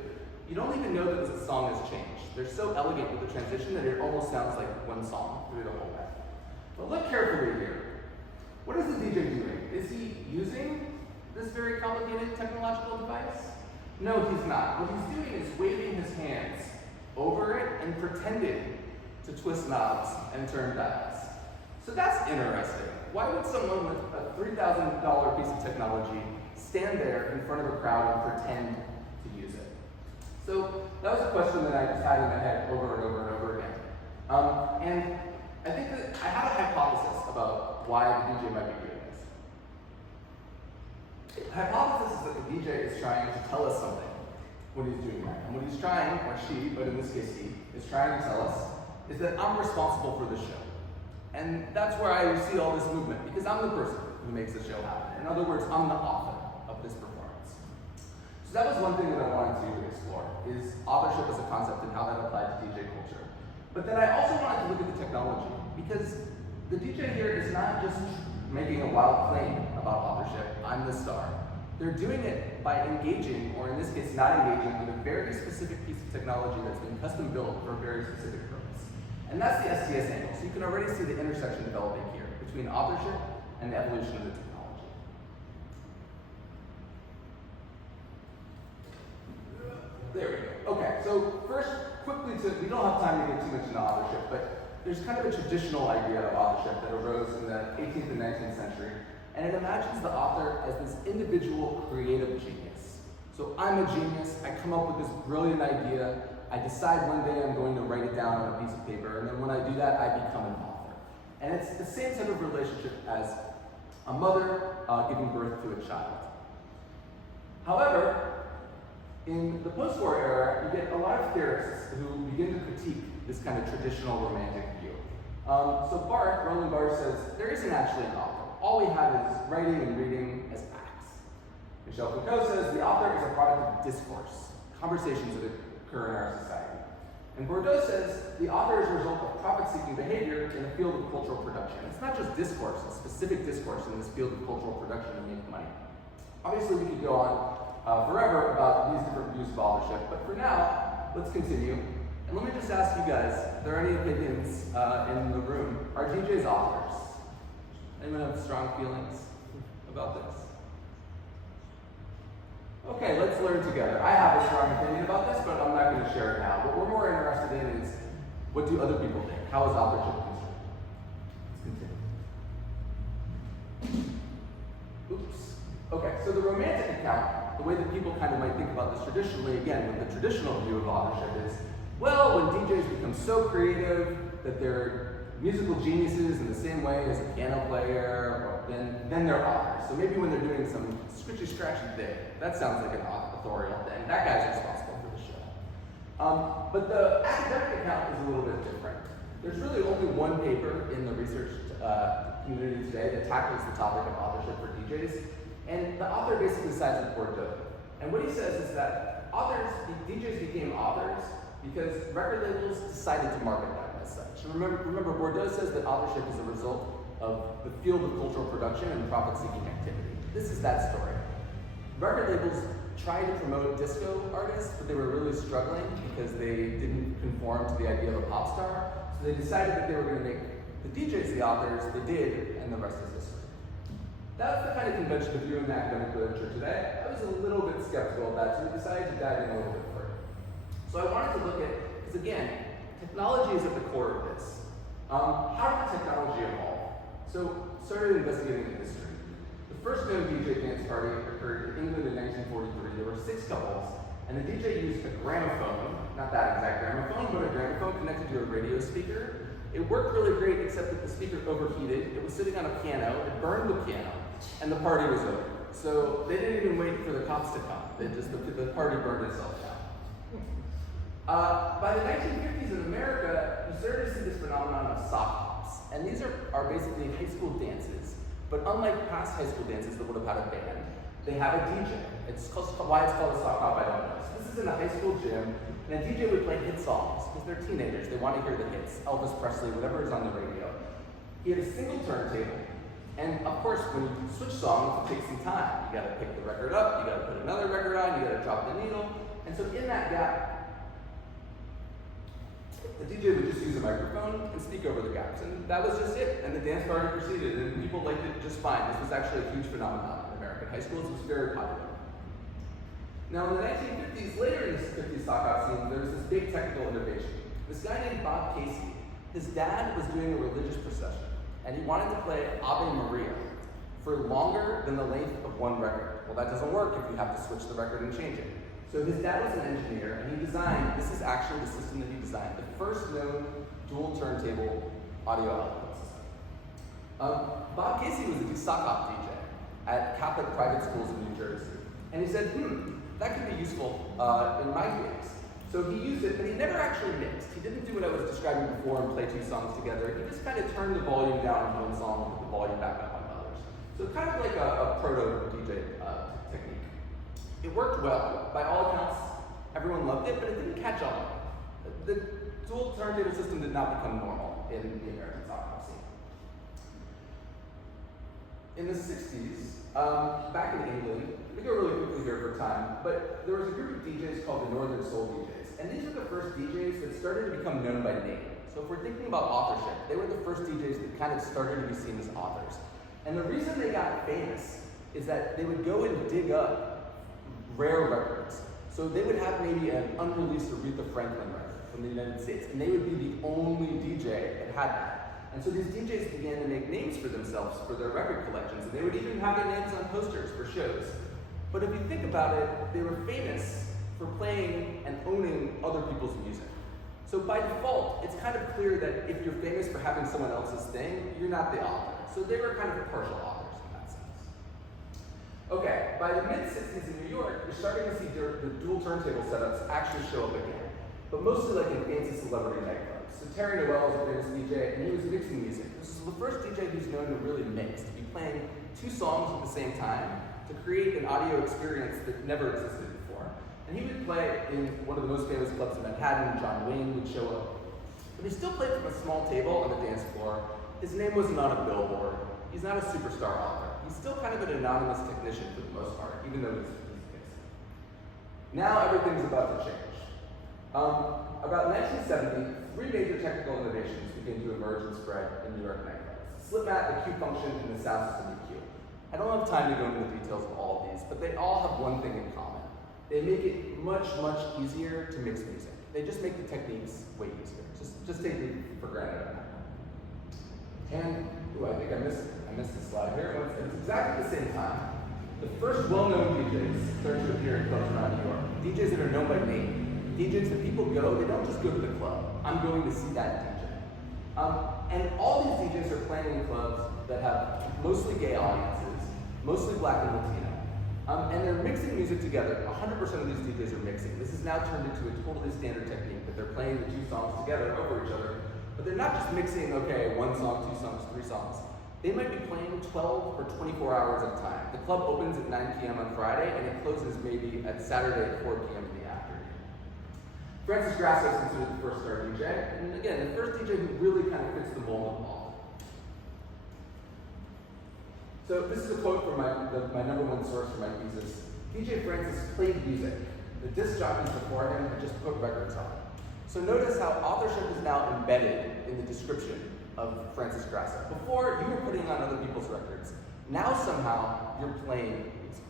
you don't even know that the song has changed. They're so elegant with the transition that it almost sounds like one song through the whole way. But look carefully here. What is the DJ doing? Is he using this very complicated technological device? No, he's not. What he's doing is waving his hands over it and pretending to twist knobs and turn dials. So that's interesting. Why would someone with a $3,000 piece of technology stand there in front of a crowd and pretend to use it? So that was a question that I just had in my head over and over and over again. And I think that I have a hypothesis about why the DJ might be doing this. The hypothesis is that the DJ is trying to tell us something when he's doing that. And what he's trying, or she, but in this case he, is trying to tell us is that I'm responsible for the show. And that's where I see all this movement, because I'm the person who makes the show happen. In other words, I'm the author of this performance. So that was one thing that I wanted to explore, is authorship as a concept and how that applied to DJ culture. But then I also wanted to look at the technology, because the DJ here is not just making a wild claim about authorship, I'm the star. They're doing it by engaging, or in this case not engaging, with a very specific piece of technology that's been custom built for a very specific purpose. And that's the STS angle. So you can already see the intersection developing here between authorship and the evolution of the technology. There we go. Okay, so first, quickly, we don't have time to get too much into authorship, but there's kind of a traditional idea of authorship that arose in the 18th and 19th century, and it imagines the author as this individual creative genius. So I'm a genius, I come up with this brilliant idea, I decide one day I'm going to write it down on a piece of paper, and then when I do that, I become an author. And it's the same type of relationship as a mother giving birth to a child. However, in the post-war era, you get a lot of theorists who begin to critique this kind of traditional romantic view. So Roland Barthes says, there isn't actually an author. All we have is writing and reading as acts. Michel Foucault says, the author is a product of discourse, conversations that occur in our society. And Bourdieu says, the author is a result of profit-seeking behavior in the field of cultural production. It's not just discourse, a specific discourse in this field of cultural production to make money. Obviously, we could go on forever about these different views of authorship, but for now, let's continue. And let me just ask you guys, if there are any opinions in the room, are DJs authors? Anyone have strong feelings about this? Okay, let's learn together. I have a strong opinion about this, but I'm not going to share it now. What we're more interested in is, what do other people think? How is authorship constructed? Let's continue. Oops. Okay, so the romantic account, the way that people kind of might think about this traditionally, again, with the traditional view of authorship is, well, when DJs become so creative that they're musical geniuses in the same way as a piano player, then they're authors. So maybe when they're doing some scratchy thing, that sounds like an authorial thing. That guy's responsible for the show. But the academic account is a little bit different. There's really only one paper in the research community today that tackles the topic of authorship for DJs, and the author basically sides with Bourdieu. And what he says is that DJs became authors because record labels decided to market them as such. And remember, Bourdieu says that authorship is a result of the field of cultural production and profit-seeking activity. This is that story. Record labels tried to promote disco artists, but they were really struggling because they didn't conform to the idea of a pop star. So they decided that they were going to make the DJs the authors. They did, and the rest is history. That's the kind of convention of viewing the academic literature today. I was a little bit skeptical of that, so we decided to dive in a little bit further. So I wanted to look at, because again, technology is at the core of this. How did technology evolve? So started investigating the history. The first known DJ dance party occurred in England in 1943. There were 6 couples, and the DJ used a gramophone, not that exact gramophone, but a gramophone connected to a radio speaker. It worked really great, except that the speaker overheated. It was sitting on a piano, it burned the piano, and the party was over. So they didn't even wait for the cops to come. The party burned itself down. By the 1950s in America, you started to see this phenomenon of sock hops. And these are basically high school dances, but unlike past high school dances that would have had a band, they have a DJ. Why it's called a sock hop, I don't know. So this is in a high school gym, and a DJ would play hit songs, because they're teenagers, they want to hear the hits, Elvis Presley, whatever is on the radio. He had a single turntable, and of course, when you switch songs, it takes some time. You gotta pick the record up, you gotta put another record on, you gotta drop the needle, and so in that gap, the DJ would just use a microphone and speak over the gaps, and that was just it. And the dance party proceeded, and people liked it just fine. This was actually a huge phenomenon in American high schools. It was very popular. Now, in the 1950s, later in the 50s sock hop scene, there was this big technical innovation. This guy named Bob Casey, his dad was doing a religious procession, and he wanted to play Ave Maria for longer than the length of one record. Well, that doesn't work if you have to switch the record and change it. So his dad was an engineer, and he designed, this is actually the system that he designed, the first known dual turntable audio output system. Bob Casey was a sock hop DJ at Catholic private schools in New Jersey. And he said, that could be useful in my gigs. So he used it, but he never actually mixed. He didn't do what I was describing before and play 2 songs together. He just kind of turned the volume down on one song and put the volume back up on others. So kind of like a proto-DJ technique. It worked well. By all accounts, everyone loved it, but it didn't catch on. The dual turntable system did not become normal in the American sock hop scene. In the 60s, back in England, we go really quickly here for time, but there was a group of DJs called the Northern Soul DJs, and these were the first DJs that started to become known by name. So if we're thinking about authorship, they were the first DJs that kind of started to be seen as authors. And the reason they got famous is that they would go and dig up rare records. So they would have maybe an unreleased Aretha Franklin record from the United States, and they would be the only DJ that had that. And so these DJs began to make names for themselves for their record collections, and they would even have their names on posters for shows. But if you think about it, they were famous for playing and owning other people's music. So by default, it's kind of clear that if you're famous for having someone else's thing, you're not the author. So they were kind of partial authors in that sense. Okay, by the mid-60s in New York, you're starting to see the dual turntable setups actually show up again, but mostly like in fancy celebrity nightclubs. So Terry Noel is a famous DJ, and he was mixing music. This is the first DJ who's known to really mix, to be playing 2 songs at the same time to create an audio experience that never existed before. And he would play in one of the most famous clubs in Manhattan. John Wayne would show up. But he still played from a small table on the dance floor. His name wasn't on a billboard. He's not a superstar author. He's still kind of an anonymous technician for the most part, even though he's mixing. Now everything's about to change. About 1970, 3 major technical innovations began to emerge and spread in New York nightclubs: Slipmat, the cue function, and the sound system EQ. I don't have time to go into the details of all of these, but they all have one thing in common. They make it much, much easier to mix music. They just make the techniques way easier. Just take it for granted on that. And, I think I missed the slide here. It's exactly the same time. The first well-known DJs started to appear in clubs around New York. DJs that are known by name. DJs that people go, they don't just go to the club. I'm going to see that DJ. And all these DJs are playing in clubs that have mostly gay audiences, mostly Black and Latino. And they're mixing music together. 100% of these DJs are mixing. This has now turned into a totally standard technique that they're playing the 2 songs together over each other. But they're not just mixing, 1 song, 2 songs, 3 songs. They might be playing 12 or 24 hours at a time. The club opens at 9 p.m. on Friday, and it closes maybe at Saturday at 4 p.m. in the afternoon. Francis Grasso is considered the first star DJ, and again, the first DJ who really kind of fits the mold of all. So this is a quote from my number 1 source for my thesis. DJ Francis played music. The disc jockeys before him had just put records on it. So notice how authorship is now embedded in the description of Francis Grasso. Before, you were putting on other people's records. Now somehow, you're playing music.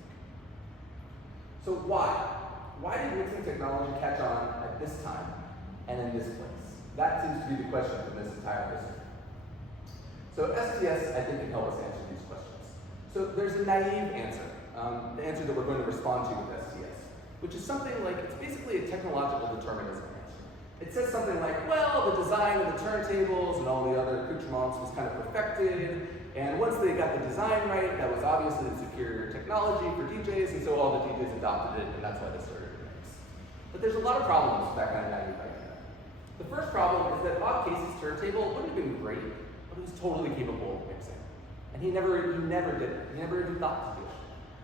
So why? why did mixing technology catch on at this time and in this place? That seems to be the question for this entire history. So STS, I think, can help us answer these questions. So there's a naive answer, the answer that we're going to respond to with STS, which is something like, it's basically a technological determinism answer. It says something like, well, the design of the turntables and all the other accoutrements was kind of perfected, and once they got the design right, that was obviously the superior technology for DJs, and so all the DJs adopted it, and that's why they started to mix. But there's a lot of problems with that kind of naive idea. The first problem is that Bob Casey's turntable wouldn't have been great, but it was totally capable of mixing. And he never did it. He never even thought to do it.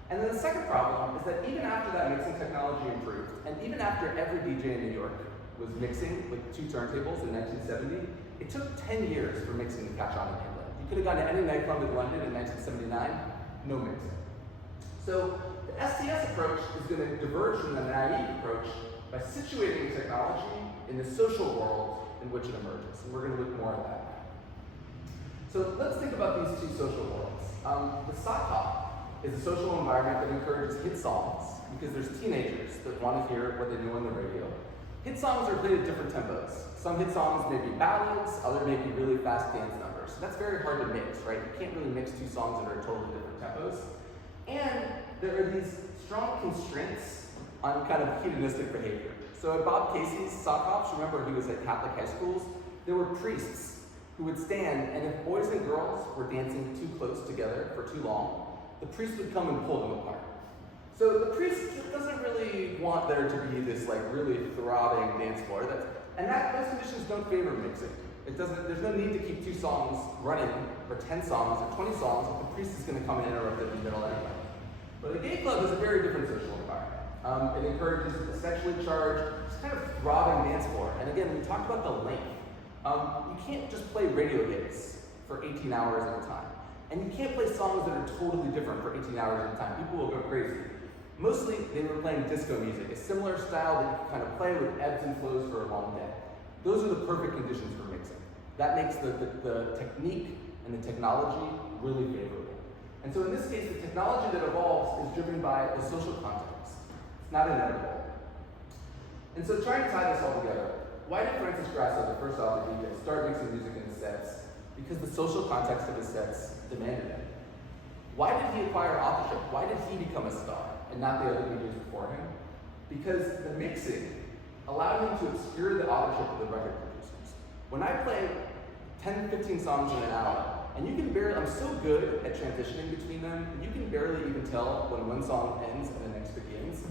And then the second problem is that even after that mixing technology improved, and even after every DJ in New York was mixing with 2 turntables in 1970, it took 10 years for mixing to catch on in England. You could have gone to any nightclub in London in 1979, no mixing. So the STS approach is going to diverge from the naive approach by situating technology in the social world in which it emerges. And we're going to look more at that now. So let's think about these 2 social worlds. The sock hop is a social environment that encourages hit songs because there's teenagers that want to hear what they know on the radio. Hit songs are played at different tempos. Some hit songs may be ballads, others may be really fast dance numbers. So that's very hard to mix, right? You can't really mix 2 songs that are totally different tempos. And there are these strong constraints on kind of hedonistic behavior. So at Bob Casey's sock hops, remember he was at Catholic high schools, there were priests who would stand, and if boys and girls were dancing too close together for too long, the priest would come and pull them apart. So the priest doesn't really want there to be this like really throbbing dance floor. Those conditions don't favor mixing. There's no need to keep 2 songs running, or 10 songs, or 20 songs, if the priest is going to come and interrupt it in the middle anyway. But a gay club is a very different social environment. It encourages a sexually charged, kind of throbbing dance floor. And again, we talked about the length. You can't just play radio hits for 18 hours at a time. And you can't play songs that are totally different for 18 hours at a time. People will go crazy. Mostly, they were playing disco music, a similar style that you can kind of play with ebbs and flows for a long day. Those are the perfect conditions for mixing. That makes the technique and the technology really favorable. And so in this case, the technology that evolves is driven by the social context. It's not inevitable. And so trying to tie this all together, why did Francis Grasso, the first author DJ, start mixing music in his sets? Because the social context of his sets demanded it. Why did he acquire authorship? Why did he become a star and not the other DJs before him? Because the mixing allowed him to obscure the authorship of the record producers. When I play 10, 15 songs in an hour, and you can barely, I'm so good at transitioning between them, and you can barely even tell when one song ends and the next begins,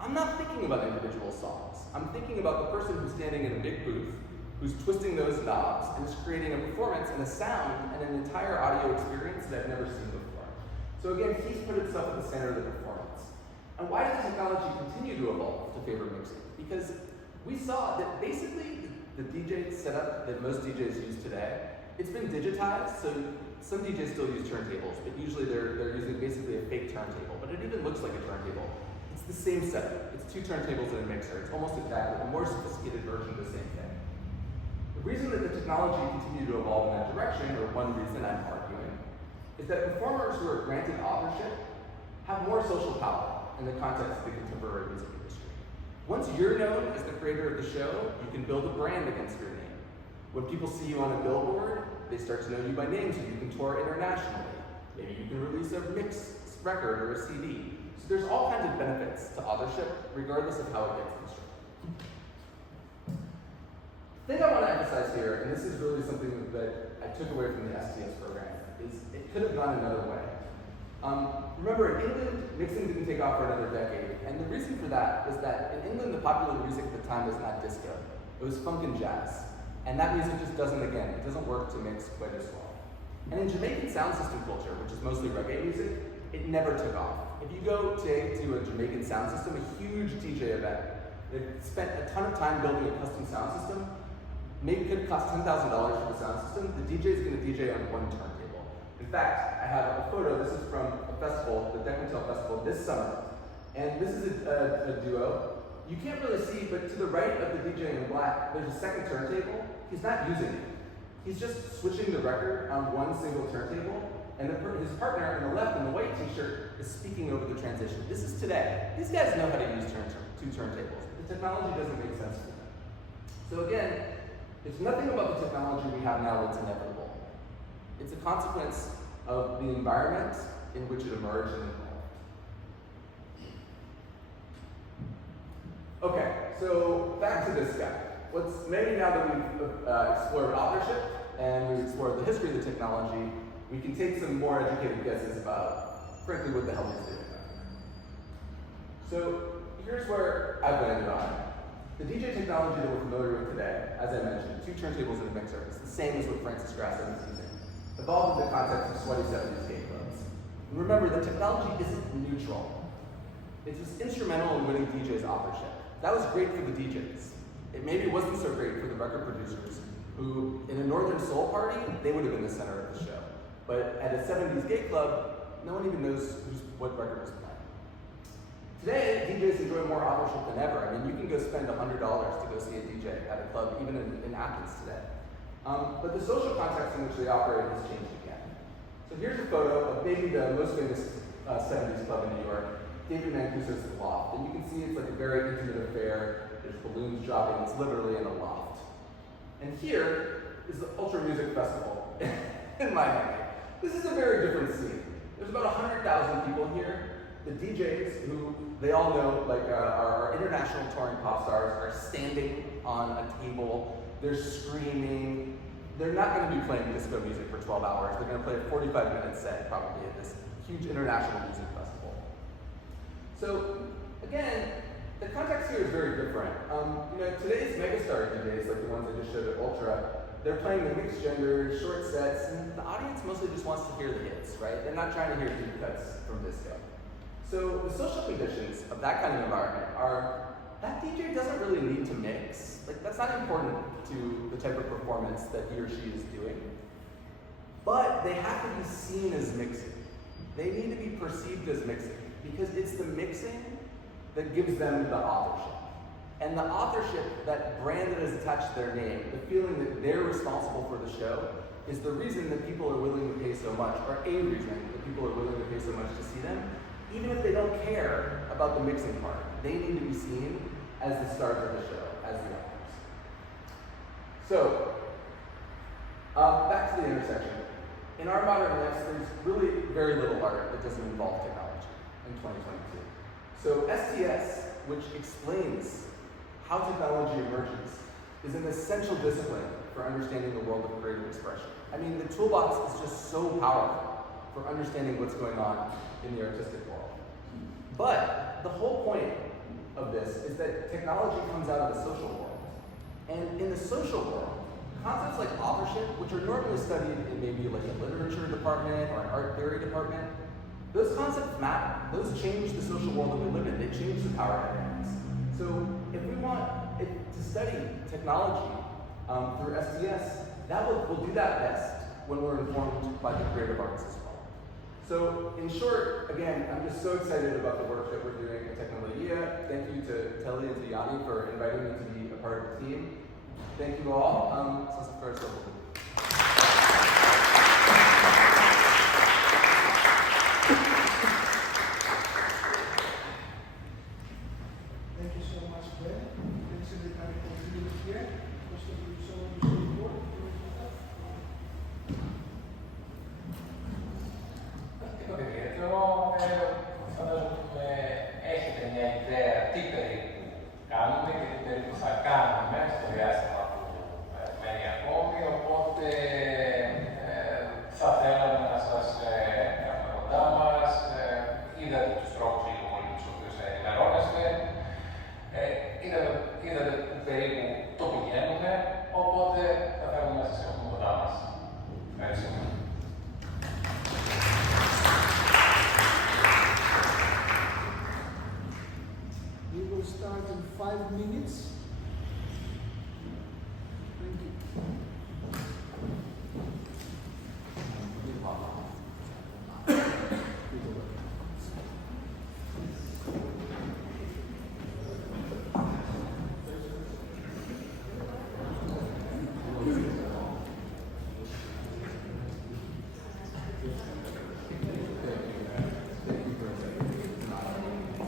I'm not thinking about individual songs. I'm thinking about the person who's standing in a big booth, who's twisting those knobs, and is creating a performance and a sound and an entire audio experience that I've never seen before. So again, he's put himself at the center of the performance. And why did the technology continue to evolve to favor mixing? Because we saw that basically the DJ setup that most DJs use today, it's been digitized, so some DJs still use turntables, but usually they're using basically a fake turntable, but it even looks like a turntable. It's the same setup. It's 2 turntables and a mixer. It's almost exactly a more sophisticated version of the same thing. The reason that the technology continued to evolve in that direction, or one reason I'm arguing, is that performers who are granted authorship have more social power in the context of the contemporary music industry. Once you're known as the creator of the show, you can build a brand against your name. When people see you on a billboard, they start to know you by name, so you can tour internationally. Maybe you can release a mix record or a CD. So there's all kinds of benefits to authorship, regardless of how it gets constructed. The thing I want to emphasize here, and this is really something that I took away from the STS program, is it could have gone another way. Remember, in England, mixing didn't take off for another decade, and the reason for that is that in England, the popular music at the time was not disco. It was funk and jazz. And that music just doesn't work to mix quite as well. And in Jamaican sound system culture, which is mostly reggae music, it never took off. If you go to a Jamaican sound system, a huge DJ event, they spent a ton of time building a custom sound system, maybe could cost $10,000 for the sound system, the DJ is going to DJ on 1 turntable. In fact, I have a photo, this is from a festival, the Tech Festival this summer, and this is a duo. You can't really see, but to the right of the DJ in black, there's a second turntable. He's not using it. He's just switching the record on 1 single turntable, and his partner on the left in the white t-shirt is speaking over the transition. This is today. These guys know how to use two turntables. The technology doesn't make sense to them. So again, it's nothing about the technology we have now that's inevitable. It's a consequence of the environment in which it emerged and evolved. Okay, so back to this guy. Maybe now that we've explored authorship and we've explored the history of the technology, we can take some more educated guesses about, frankly, what the hell he's doing. So here's where I've landed on. The DJ technology that we're familiar with today, as I mentioned, two turntables and a mixer, it's the same as what Francis Grasson is using, evolved in the context of sweaty 70s skate clubs. And remember, the technology isn't neutral. It was instrumental in winning DJs authorship. That was great for the DJs. It maybe wasn't so great for the record producers, who, in a Northern Soul party, they would have been the center of the show. But at a 70s gay club, no one even knows what record was playing. Today, DJs enjoy more authorship than ever. I mean, you can go spend $100 to go see a DJ at a club, even in Athens today. But the social context in which they operate has changed again. So here's a photo of maybe the most famous 70s club in New York, David Mancuso's Loft. And you can see it's like a very intimate affair. There's balloons dropping. It's literally in a loft. And here is the Ultra Music Festival in Miami. This is a very different scene. There's about 100,000 people here. The DJs, who they all know, like our international touring pop stars, are standing on a table. They're screaming. They're not going to be playing disco music for 12 hours. They're going to play a 45-minute set, probably, at this huge international music festival. So, again, the context here is very different. Today's megastar DJs, like the ones I just showed at Ultra, they're playing the mixed gender, short sets, and the audience mostly just wants to hear the hits, right? They're not trying to hear deep cuts from disco. So the social conditions of that kind of environment are that DJ doesn't really need to mix. Like, that's not important to the type of performance that he or she is doing. But they have to be seen as mixing. They need to be perceived as mixing because it's the mixing that gives them the authorship. And the authorship, that brand that is attached to their name, the feeling that they're responsible for the show, is the reason that people are willing to pay so much, or a reason that people are willing to pay so much to see them. Even if they don't care about the mixing part, they need to be seen as the stars of the show, as the authors. So, back to the intersection. In our modern lives, there's really very little art that doesn't involve technology in 2022. So STS, which explains how technology emerges, is an essential discipline for understanding the world of creative expression. I mean, the toolbox is just so powerful for understanding what's going on in the artistic world. But the whole point of this is that technology comes out of the social world. And in the social world, concepts like authorship, which are normally studied in maybe like a literature department or an art theory department, those concepts matter. Those change the social world that we live in. They change the power dynamics. So if we want to study technology through STS, we'll do that best when we're informed by the creative arts as well. So in short, again, I'm just so excited about the work that we're doing at Techno-ЛОГИА. Thank you to Telly and to Yanni for inviting me to be a part of the team. Thank you all. Thank you so much, Ben. Thanks everybody for being here. Most of you saw the report. Φαντάζομαι έχετε μια ιδέα τι περίπου κάνουμε και τι περίπου θα κάνουμε στο διάστημα που μένει ακόμη, οπότε θα θέλαμε να σας έχουμε κοντά μας. Είδατε τους τρόπους λίγο πολύ τους οποίους ενημερώνεστε. Είδατε περίπου